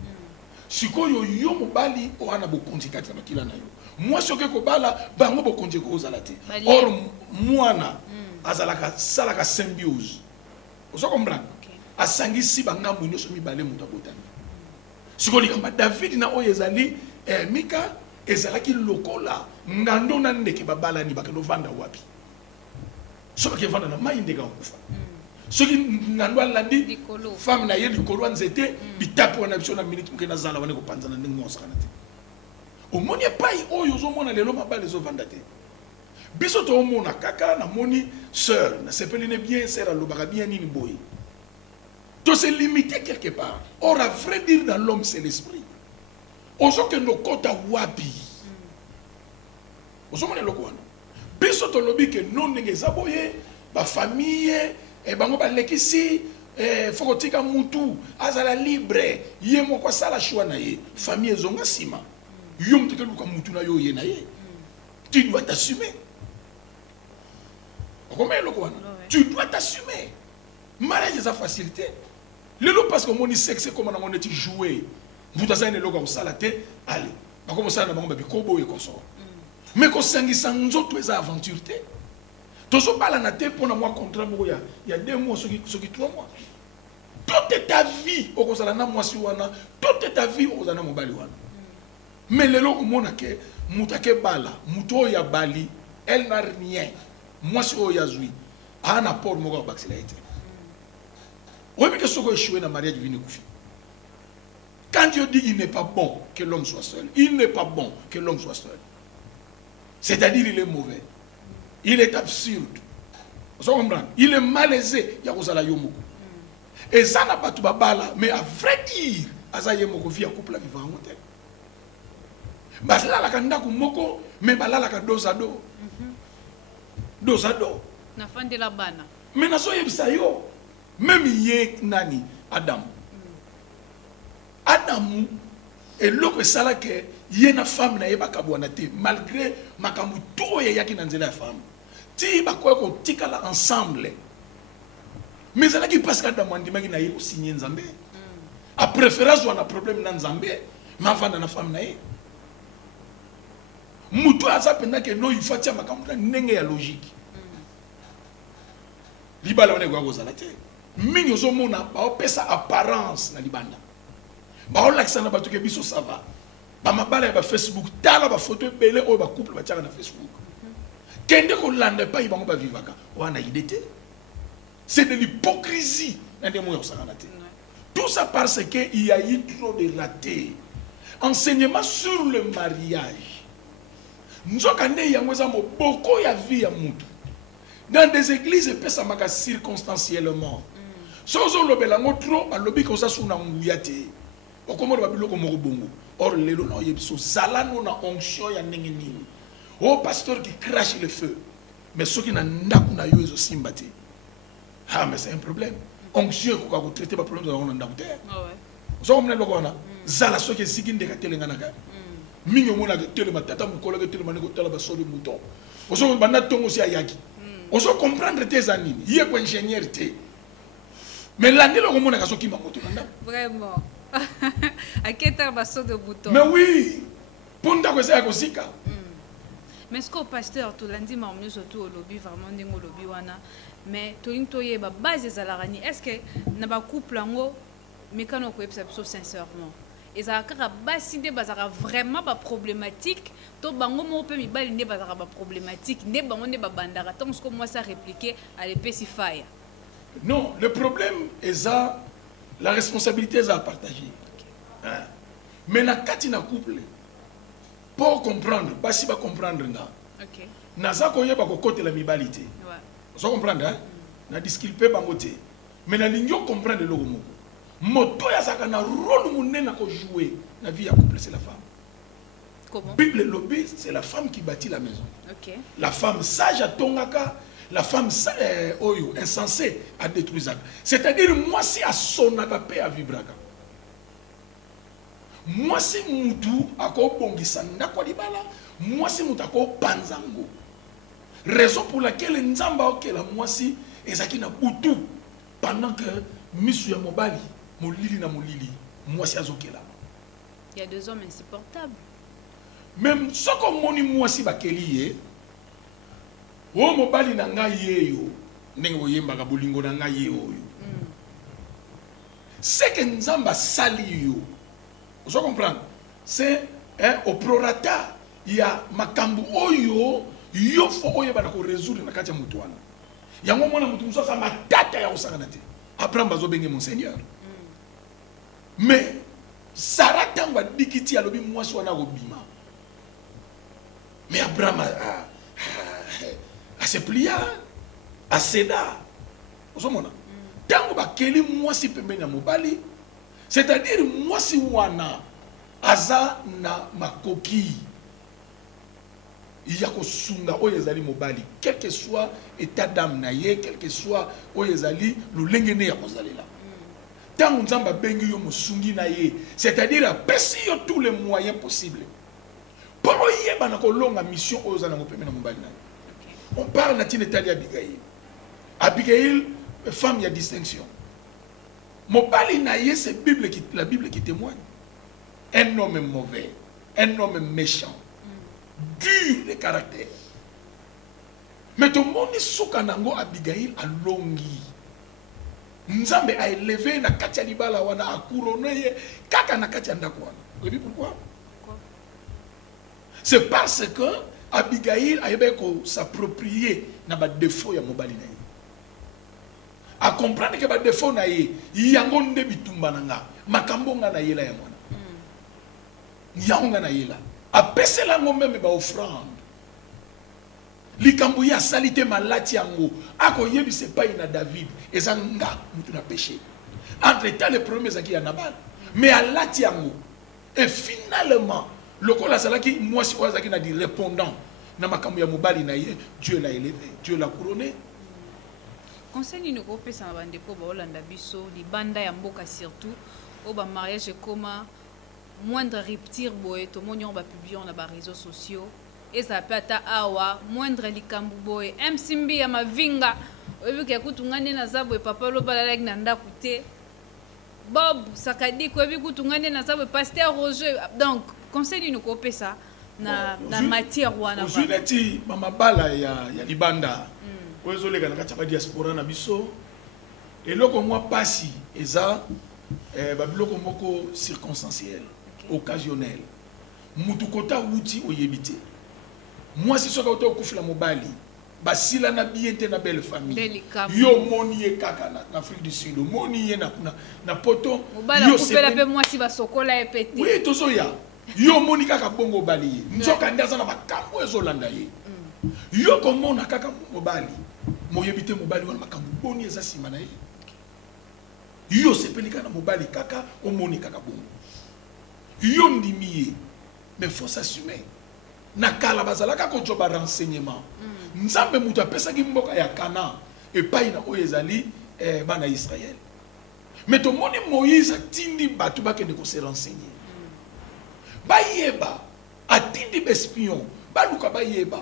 Sikoyo yo mobali o ana bokonzi kati na makila na yo. Mwasi okeko bala bango bokonzi ko ozala te. Or mwana azalaka salaka symbiose. Vous comprenez? Asangisi bangambo nyonso mibale muta botani. Sikoyo likamba David na oyo ezali Mika ezalaki lokola ngando na ndeke babala ni bakelo vanda wapi. Soka ke vanda na mai ndeka okufa. Soki ngando alandi femme na ye likolo nzete bitapo na biso na minute mukena zala wane ko panzana ndenge mosakana te. Omoni pai oyo ozomona lelo mabale zo vanda te. Biso to mona kaka na moni sœur na sepeli ne bien sœur alobaka bien nini boy. To se limiter quelque part. Or à vrai dire dans l'homme c'est l'esprit. Ozo que no kota wapi. Ozo mona lokwana. Biso to lobi ke non ndenge zaboye ba famille e bango ba lekisi foko tika mutu azala libre ye moko sala choix na ye famille zonga sima. Yo mteke luka mutu na yo ye na ye. Tu dois t'assumer. Tu dois t'assumer. Mariage est facilité. Le lot parce que mon sexe comme on a joué. Vous avez un logo au salaté. Allez. Pas comme ça, on a un kobo et consort. Mais quand c'est un autre aventure. Tu as pas la tête pour moi contrat. Il y a 2 mois, ce qui 3 mois. Toute ta vie, au Kosalana, moi, si wana. Toute ta vie, au Zana Mobaliwana. Mais le logo monake, Moutake Bala, Mouto ya Bali, elle n'a rien. Moi, si on y a joué, un apport moral baxilité. Oui, mais que ce soit échoué dans le mariage vient coucher. Quand Dieu dit qu'il n'est pas bon que l'homme soit seul, il n'est pas bon que l'homme soit seul. C'est-à-dire il est mauvais. Il est absurde. Vous comprenez? Il est malaisé. Il y a cosa la yomoko. Et ça n'a pas tout babala, mais à vrai dire, asa yomoko via couple la vivant en hôtel. Parce que là, la kanda kumoko, mais là, la kanda dos à dos. Dos à dos. Na fin de la bana. Mais na so yebisa yo. Même yé nani Adam. Adam et l'autre sala que yé na femme na yeba kabwana te malgré makamu to ye yaki na nzela ya femme. Ti ba ko ko tikala ensemble. Mais ça qui passe quand Adam andima ki na ye ko signer Nzambe. A préférence on a problème na Nzambe, ma vanda na femme na ye. Mutu aza penda ke no ifatia makambo ndenge ya logique. Libala wane kwa kozala te. Mingi ozomona ba opesa apparence na libanda. Ba olakisa na bato ke biso ça va. Ba mabala ba Facebook tala ba photo belé o ba couple ba tiaka na Facebook. Kende ko lande pa ibango ba vivaka. Wana idete. C'est de l'hypocrisie na ndemo yo sakana te. Tout ça parce que il y a eu trop de ratés. Enseignement sur le mariage. Nzokande yangweza mo boko ya vie ya mutu. Dans des églises pesa maka circonstanciellement. Sozo lobelango trop alobi ko sa suna nguyate. Okomo ba biloko mo bongo. Or lelo na yebiso sala no na onction ya ndenge nini. Oh pasteur qui crache le feu. Mais ceux qui na ndaku na yo ezo simbate. Ah mais c'est un problème. Onction ko ka traiter ba problème de na ndaku te. Ah ouais. So on loko na zala ceux qui siginde ka telenga naka. mingi mona ke telema tata mukola ke telema ne ko tala ba solo mouton oso banda tongo si ayaki oso comprendre tes anines yé ko ingénieur té mais l'année le mona ka so ki mamoto nanda Vraiment. À quel temps ba solo mouton? mais oui ponda ko sa ko sika. Mais est-ce que pasteur tout lundi m'a emmené surtout au lobby vraiment ndingo lobby wana mais to intoye ba base za la rani est-ce que na ba couple ngo mekano ko epsa so sincèrement et ça ka basi de bazara vraiment ba problématique to bango mo pe mi bali ne bazara ba problématique ne bango ne ba bandara tant que moi ça répliquer à l'épécify. Non, le problème est ça la responsabilité est à partager. Hein? Mais na kati na couple pour comprendre, pas si va comprendre nga. OK. Naza ko yeba ko côté la mibalité. Ouais. Vous comprenez hein? Na disculper bangote. Mais na lingyo comprendre le mot. Moto ya saka na rôle munena ko jouer na vie ya couple c'est la femme. Comment? Bible lobby c'est la femme qui bâtit la maison. OK. La femme sage à tongaka, la femme oyo insensée à détruire. C'est-à-dire moi si à sonaka pe à vibraka. Moi si mutu ako bongisa ndako libala, moi si mutu ako panzango. Raison pour laquelle nzamba okela moi si ezaki na butu pendant que misu ya mobali, molili na molili, moi si azokela. Il y a deux hommes insupportables. Même ce qu'on moni moi si bakeli ye, o mobali na ngai yeyo, ndenge oyembaka bolingo na ngai yeyo. C'est que nzamba sali yo. Vous comprenez? C'est au prorata, il y a makambu oyo, yo fo oyo ba ko résoudre na kati ya mutu wana. Yango mona mutu muso sa matata ya osaka na te. Abraham bazo benge mon Seigneur. Mais Sarah tangwa dikiti alobi mwasi wana ko bima. Mais Abraham a se plia, a céda. Vous comprenez? Tango ba keli mwasi pembeni ya mobali. C'est-à-dire, moi, si wana aza na makoki, il y a ko sunga oyezali mobali, quel que soit état d'âme na ye, quel que soit oyezali lulengene ya kozali la. Tant nzamba bengi yo musungi na ye, c'est-à-dire a pesi yo tous les moyens possibles. Pour yeba na ko longa mission oyezana ngopeme na mobali na. On parle na tinetali Abigail. Abigail, femme ya distinction. Mobali naïe, c'est la Bible qui témoigne. Un homme mauvais, un homme méchant, dur de caractère. Mais tout le monde est soukanango Abigail a longi. Nzambe a élevé na katia libala wana a couronné kaka na katia ndako wana. Vous savez pourquoi? C'est parce que Abigail a été s'approprier na ba défaut ya mobali naïe. À comprendre que ba défaut na ye yango nde bitumba nanga makambo nga na yela ya mwana yango nga na yela apesela ngombe me ba offrande likambo ya salite malati yango ako yebise pa ina David ezanga mutu na péché entre temps les premiers aki ya Nabal mais alati yango et finalement lokola salaki moi si ozaki na di répondant na makambo ya mobali na ye Dieu l'a élevé, Dieu l'a couronné. Conseil nous repose en bandeko ba Olanda biso libanda ya mboka surtout au ba mariage comme moindre rupture boye to monyo ba publier na ba réseaux sociaux et ça peut ata awa moindre likambu boye msimbi ya mavinga obi ke kutungane na zabo e papa lo bala like na ndaku te Bob sakadi ko bi kutungane na zabo pasteur Roger donc conseil nous repose ça na matière wana ba Juliette mama bala ya libanda ozolega na kati ya diaspora na biso eloko mwa pasi eza babiloko moko circonstanciel occasionnel mutu kota wuti oyebite moi si soka oto okufila mobali basila na bien te na belle famille yo moni ye kaka na Afrique du Sud moni ye na poto yo sepela pe moi si basokola epete oui tozoya yo moni kaka bongo bali nzoka ndaza na makambo ezolanda ye yo komona kaka mobali moyebite mobali wana makambo boni eza sima na ye yo sepelika na mobali kaka omoni kaka bongo yo ndimi ye mais faut s'assumer na kala bazalaka kojoba renseignement nzambe mutu apesaki mboka ya Kana epai na oyo ezali bana Israël mais tomoni Moïse atindi bato bakende ko se renseigner bayeba atindi bespion baluka bayeba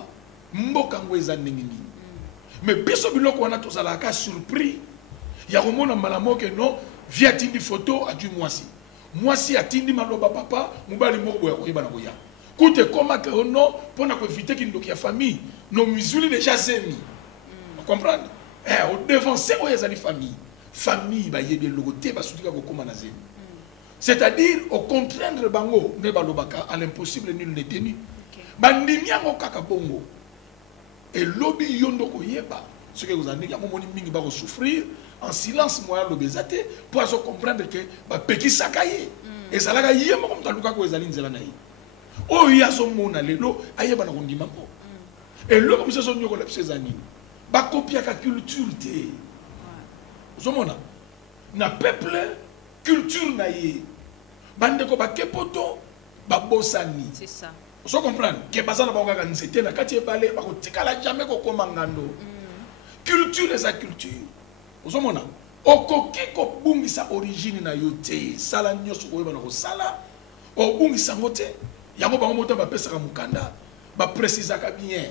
mboka ngo eza ndenge nini mais biso biloko wana tozalaka surpris ya komona malamo ke non via atindi photo adu mwasi atindi maloba papa mobali moko boya koyeba na koya kute koma ke non pona ko éviter kindoki ya famille nos musulmans déjà zemi vous comprenez au devant c'est où ezali famille ba yebi logo te ba sutika ko koma na zemi c'est-à-dire au contraindre bango ne balobaka à l'impossible nul n'est tenu bandimi yango kaka bongo et lobby yondo ko yeba ce que vous en dites moni mingi ba ko souffrir en silence moi lobezate pour se comprendre que ba peki sakaye et ça la yema comme taluka ko ezali nzela na yi o yaso mona lelo ayeba na kondima ko et lo comme ça son nyoko la psezani ba copia ka culture te zomona na peuple culture na ye bande ko ba kepoto ba bosani c'est ça vous comprenez que bazana ba ngaka nzete na kati ebale ba ko tikala jamais ko komangando culture eza culture ozomona okoki ko bungisa origine na yo te sala nyoso ko yeba na ko sala o bungisa ngote yango bango mota ba pesa ka mukanda ba préciser ka bien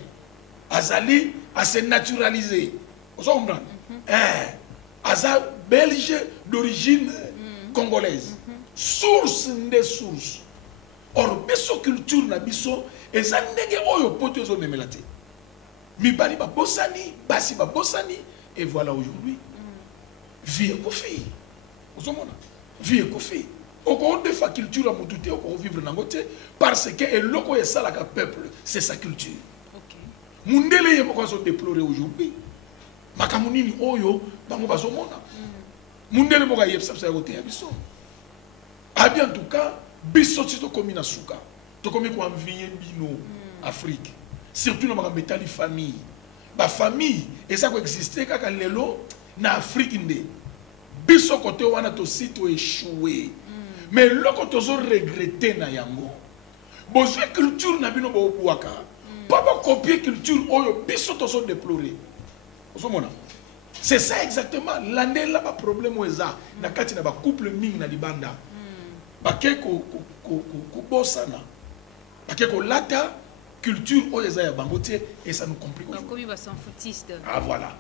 azali à se naturaliser ozomona aza belge d'origine congolaise source des sources or biso culture na biso eza ndenge oyo poto ezo memela te mibali ba bosani basi ba bosani et voilà aujourd'hui vie ekofi ozomona vie ekofi oko defa culture mutu te oko vivre nango te parce que eloko esalaka peuple c'est sa culture mundele ye moko azo déplorer aujourd'hui makambo nini oyo bango bazomona mundele moko ayebisa biso ya koteya biso abi en tout cas biso ti tokomi na suka tokomi koenvie bino Afrique surtout na makambo etali famille bafamille eza koexiste kaka lelo na Afrique nde biso kote wana tosi toéchoué mais loko tozo regretter na yango bozwi culture na bino boobwaka pa bacopier culture oyo biso tozo déplorer ozomona c'est ça exactement landela ba problème eza na kati na ba couple mingi na libanda bake ko bosana bake ko lata culture oyo eza ya bango te et ça nous complique aujourd'hui ba s'en foutiste ah voilà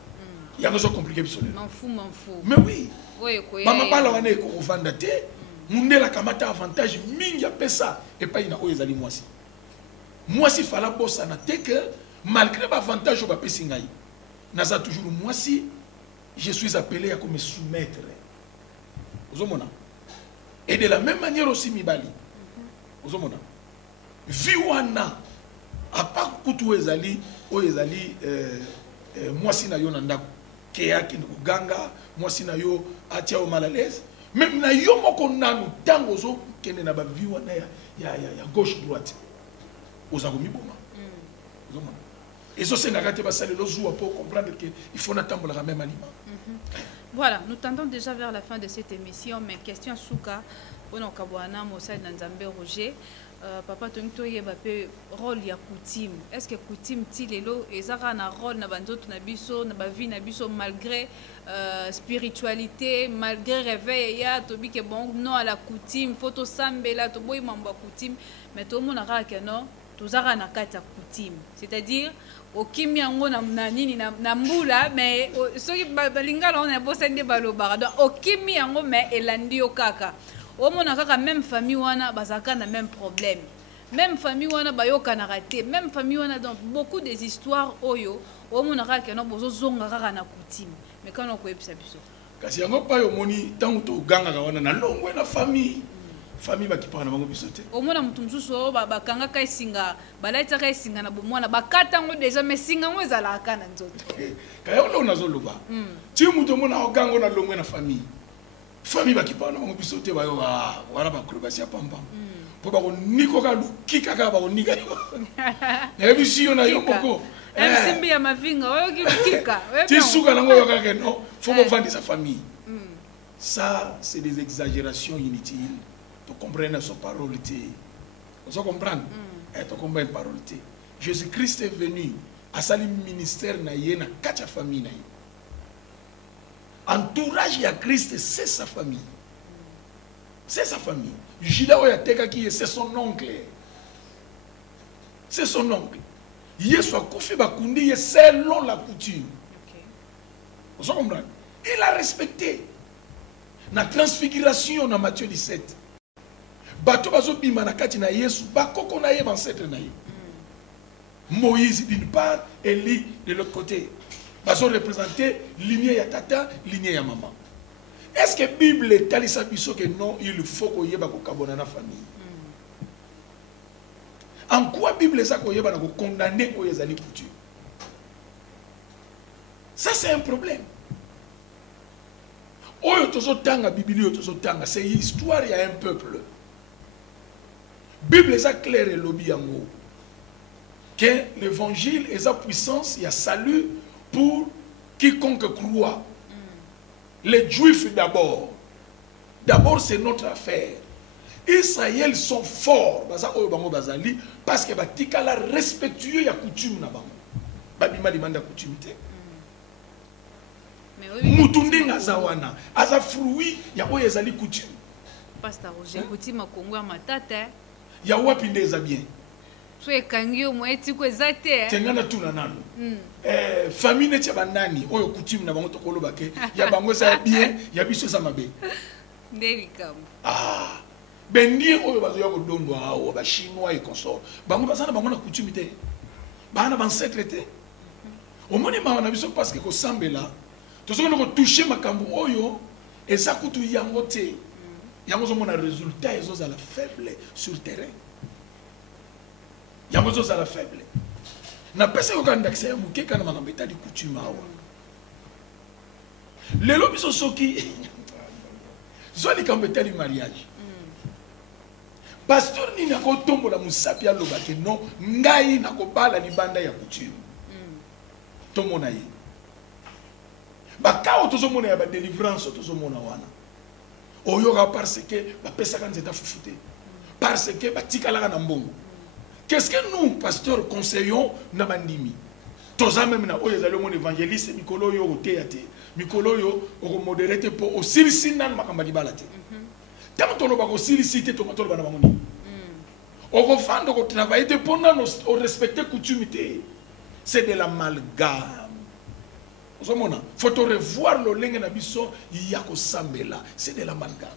il y a besoin compliqué absolument m'en fous mais oui mama bala wana ko vanda te mundela kamata avantage mingi ya pesa et pas ina oyo ezali mwasi fala bosana te que malgré ba avantage ba pesi ngai naza toujours mwasi je suis appelé à me soumettre ozomona et de la même manière aussi mibali ozomona viwana à part kutu ezali o ezali mwasi na yo na ndako keya ki ganga mwasi na yo atia o mal à l'aise même na yo moko nanu tango zo kende na ba viwana ya gauche droite ozago miboma ozomona et ça c'est nagate basale lozuwa pour comprendre que il faut n'attendre la même aliment. Voilà, nous tendons déjà vers la fin de cette émission, mais question Souka, on a kabwana Mossad Nanzambe Roger, papa Tonito Yebape rôle ya coutume. Est-ce que coutume tilelo ezara na rôle na bandoto na biso na bavi na biso malgré spiritualité, malgré réveil ya tobi ke bon non à la coutume, photo sambela to boy mamba coutume, mais tout le monde a que non, tozara na kata coutume. C'est-à-dire au kimi yango na nini na mbula mais soki balingala on a bosende balobara donc au kimi yango mais elandi okaka o mona kaka même famille wana bazaka na même problème même famille wana bayoka na raté même famille wana donc beaucoup des histoires oyo o mona kaka no bozo zonga kaka na coutume mais quand on koyebisa biso kasi yango pa yo moni tango to ganga ka wana na longwe na famille bakipaka na bango biso te omona mutu mosusu bakanga ka esinga balaita ka esinga na bomwana bakata ngo déjà mais singa ngo ezalaka na nzoto kaya ono nazoloba ti mutu omona ogango na longwe na famille bakipaka na bango biso te bayo wana bakrobasi ya pamba po bakonika ka lukika kaka bakonika yo ebisi yo na yo moko msimbi ya mavinga oyoki lukika ti suka nango yo kaka no fo bovandisa famille ça c'est des exagérations inutiles. Tu comprends son parole. Tu comprends? Tu comprends une parole. Jésus-Christ est venu à sa ministère na quatre familles. Entourage à Christ, c'est sa famille. C'est sa famille. Judas Oyateka qui c'est son oncle. c'est son oncle. Yesu a koufi bakundi selon la coutume. Vous comprenez? Il a respecté. La transfiguration dans Matthieu 17. Bato bazo bima na kati na Yesu bakoko na ye ancêtre na ye. Moïse d'une part, Élie de l'autre côté. Bazo représenter lignée ya tata, lignée ya maman. Est-ce que la Bible est telle que non, il faut qu'on y ait na famille? En quoi la Bible est condamné aux coutumes? Ça, c'est un problème. C'est l'histoire, il y a un peuple. La Bible est claire et lobby en haut. Que l'évangile est sa puissance, il y a salut pour quiconque croit. Les Juifs d'abord. D'abord, c'est notre affaire. Israël sont forts parce que batikala respectueux ya coutume na bango. Babima demanda coutume te. Mutundi ngazawana aza fruit ya oyo ezali coutume. Pasteur Roger coutume Kongo matata. Ya wapi ndeza bien. So ekangio moeti ko ezate. Tengana tuna nano. Famille ne tchabandani oyo coutume na bango tokoloba ke ya bango za bien ya biso za mabe. Ndelikam. Ah. Bendi oyo bazoya ko dondo awo ba chinois et consort. Bango bazana bango na coutume te. Bana ban secrétaire. Au moni ma na biso parce que ko sambela. Tozoko ko toucher makambo oyo eza kutu yango te. Yango zo mona résultat ezo za la faible sur terrain. Yango zo za la faible. Na pesa ko kanda kisa muke kana makambo etali coutume awo. Lelo biso soki zoli kambo etali mariage. Pasteur ni na kotombo la musapi ya lobake non ngai na kobala libanda ya coutume. Tomona yi. Bakao tozomona ya ba délivrance tozomona wana. Oyoka parce que ba pesa kan zeta fufute. Parce que batikala na mbongo. Qu'est-ce que nous pasteurs conseillons na bandimi? Toza même na oyo ezali mon évangéliste mikolo yo oteate. Mikolo yo o modérate pour aussi sinan makamba libala te. Tant que tu as sollicité ton contrôle, on va travailler pour respecter la coutume. C'est de l'amalgame. Il faut revoir le lingue na biso yako sambela. C'est de l'amalgame.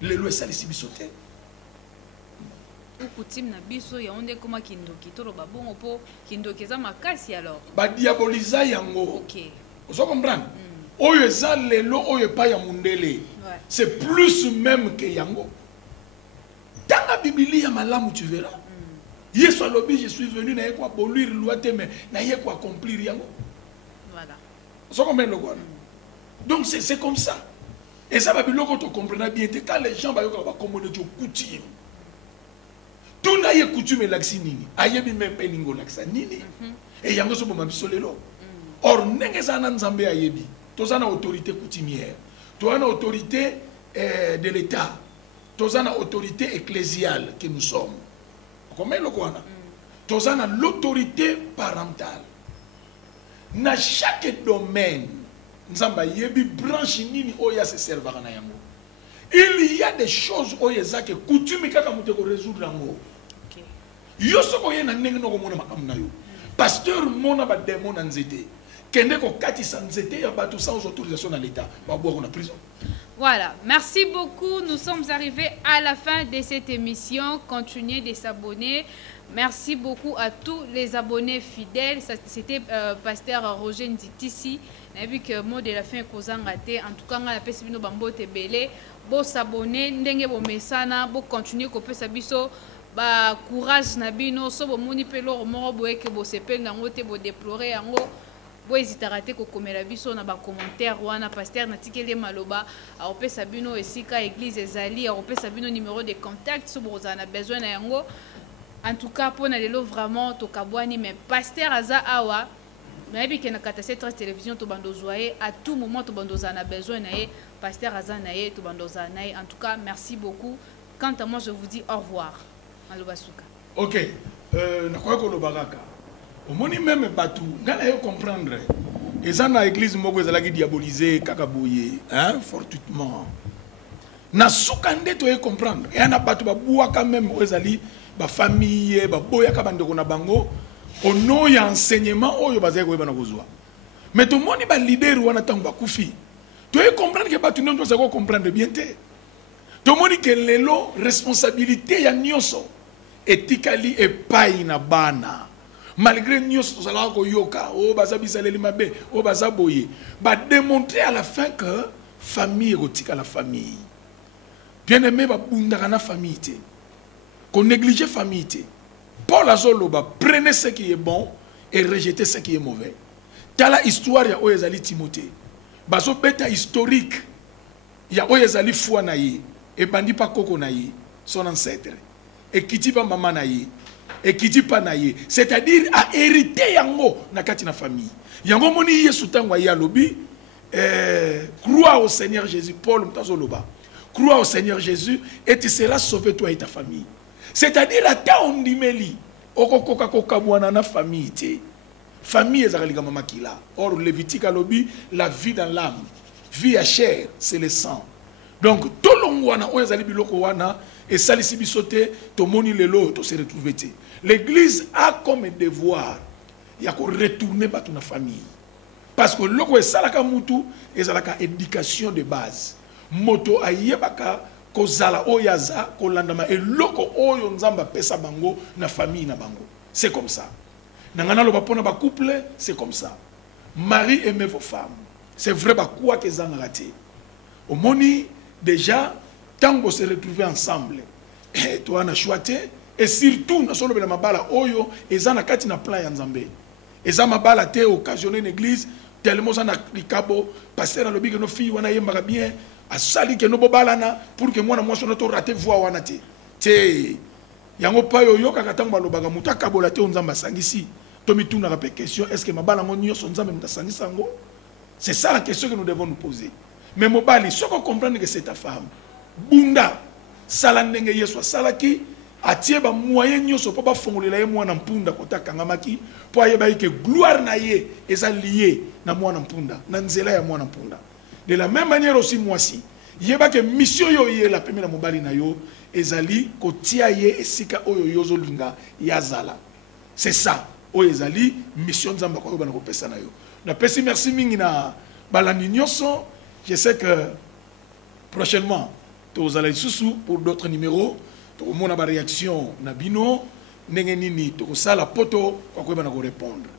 Les lois ça les bisoté. Coutume na biso ya onde koma kindoki to ba bongo po kindoki za makasi alors. Ba diaboliser yango. OK. Vous comprenez? Oyo eza lelo oyo pa ya mundele. C'est plus même que yango. Dans la Bible ya malamu tu verras. Yesu alobi je suis venu na yeko abolir loi te mais na yeko accomplir yango. Voilà. Ça combien le quoi? Donc c'est comme ça. Et ça va biloko to comprendre bien quand les gens va commander de coutume. Tout na ye coutume laxi nini. Ayebi même peningo laxa nini. Et yango so bomba bisolelo. Or ndenge za na nzambe ayebi. Tous en autorité coutumière, tous en autorité de l'État, tous en autorité ecclésiale que nous sommes. Comment le quoi? Tous en l'autorité parentale. Dans chaque domaine, nzamba yebi branche nini oya se servira na yango. Il y a des choses oya za que coutume kaka muté ko résoudre yango. OK. Yo soko ye na ndenge no ko mona makam na yo. Pasteur mona ba démon na nzete. Sans autorisation dans l'État. Voilà, merci beaucoup. Nous sommes arrivés à la fin de cette émission. Continuez de s'abonner. Merci beaucoup à tous les abonnés fidèles. C'était Pasteur Roger Nzitisi. On a vu que le mot de la fin est raté. En tout cas, on a pu s'abonner. Bon s'abonner, ndenge bo mesana, bo continuer ko pe sabiso ba courage na bino so bo moni pelo mo bo eke bo sepel nango te bo déplorer yango. Bo hésitaraté ko komela biso na ba commentaire wana pasteur na tikele maloba a opesa bino esika église ezali a opesa bino numéro de contact so bo za na besoin na yango. En tout cas pour na lelo vraiment to kabwani mais pasteur aza awa mais bi na kata cette télévision to bando zoyer à tout moment to bando za na besoin na ye pasteur aza na ye to bando za na ye. En tout cas merci beaucoup. Quant à moi je vous dis au revoir. Malobasuka. OK, na kwa ko lo baraka. Omoni même batu ngana yo comprendre ezana église moko ezalaki diaboliser kakaboye hein fortuitement na suka nde to comprendre et na batu babuaka même ezali ba famille ba boya ka bandeko na bango au nom ya enseignement oyo bazali ko bana kozwa mais tout monde ba leader wana tango bakufi tu es comprendre que ba tu ne dois comprendre bien te tout monde que lelo responsabilité ya nyonso etikali epai na bana malgré nyonso tozala ko yoka o baza bisaleli mabe o baza boye ba démontrer à la fin que famille erotika la famille bien aimé ba bunda na famille te qu'on néglige famille te Paul azoloba prenez ce qui est bon et rejetez ce qui est mauvais tala histoire ya oyezali Timothée bazo beta historique ya oyezali foi na ye et bandi pa koko na ye son ancêtre et kiti pa maman na ye et kiti pa na ye c'est-à-dire a hérité yango na kati na famille yango moni yesu tango ya lobi crois au Seigneur Jésus Paul mtazoloba crois au Seigneur Jésus et tu seras sauvé toi et ta famille c'est-à-dire à ta ondimeli okokoka kokabwana na famille te famille ezalika mama kila or Lévitique alobi la vie dans l'âme vie à chair c'est le sang donc tout le wana oyezali biloko wana et salisi bisote to moni lelo to se retrouver te l'église a comme devoir ya ko retourner batu na famille parce que loko esalaka mutu ezalaka éducation de base moto ayebaka kozala oyaza kolandama eloko oyo nzamba pesa bango na famille na bango c'est comme ça nangana lo bapona ba couple c'est comme ça mari aimez vos femmes c'est vrai ba quoi que zanga raté au moni déjà tant que se retrouver ensemble et toi na choité et surtout na solo bela mabala oyo ezana kati na plan ya nzambe eza mabala te occasionner une église tellement ça na likabo pasteur alobi que nos filles wana yembaka bien asali ke no bobalana pour que moi na moi sono to rater voix wana te yango pa yo yoka katango balobaka mutaka bola te nzamba sangisi to mituna ka question est-ce que mabala ngo nyonso nzambe mutasangisa ngo c'est ça la question que nous devons nous poser mais mobali soko comprendre que c'est ta femme bunda sala ndenge yesu salaki atie ba moyen nyonso po ba fongolela ye mwana mpunda kota kangamaki po ayeba ke gloire na ye eza lié na mwana mpunda na nzela ya mwana mpunda. De la même manière aussi moi si yeba ke mission yo ye la pemela mobali na yo ezali kotia ye esika oyo yozo linga yazala c'est ça oyo ezali mission nzamba ko bana ko pesa na yo na pesi merci mingi na balandi nyonso je sais que prochainement tous allez sous pour d'autres numéros to mona ba réaction na bino ndenge nini to ko sala poto ko bana ko répondre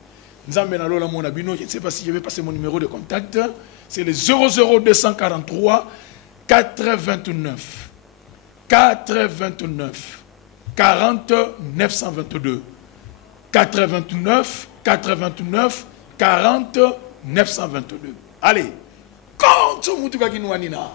nzambe na lola mona bino je ne sais pas si je vais passer mon numéro de contact c'est le 00243 429 429 40 922 429 429 40 922 allez compte mutuka kinwanina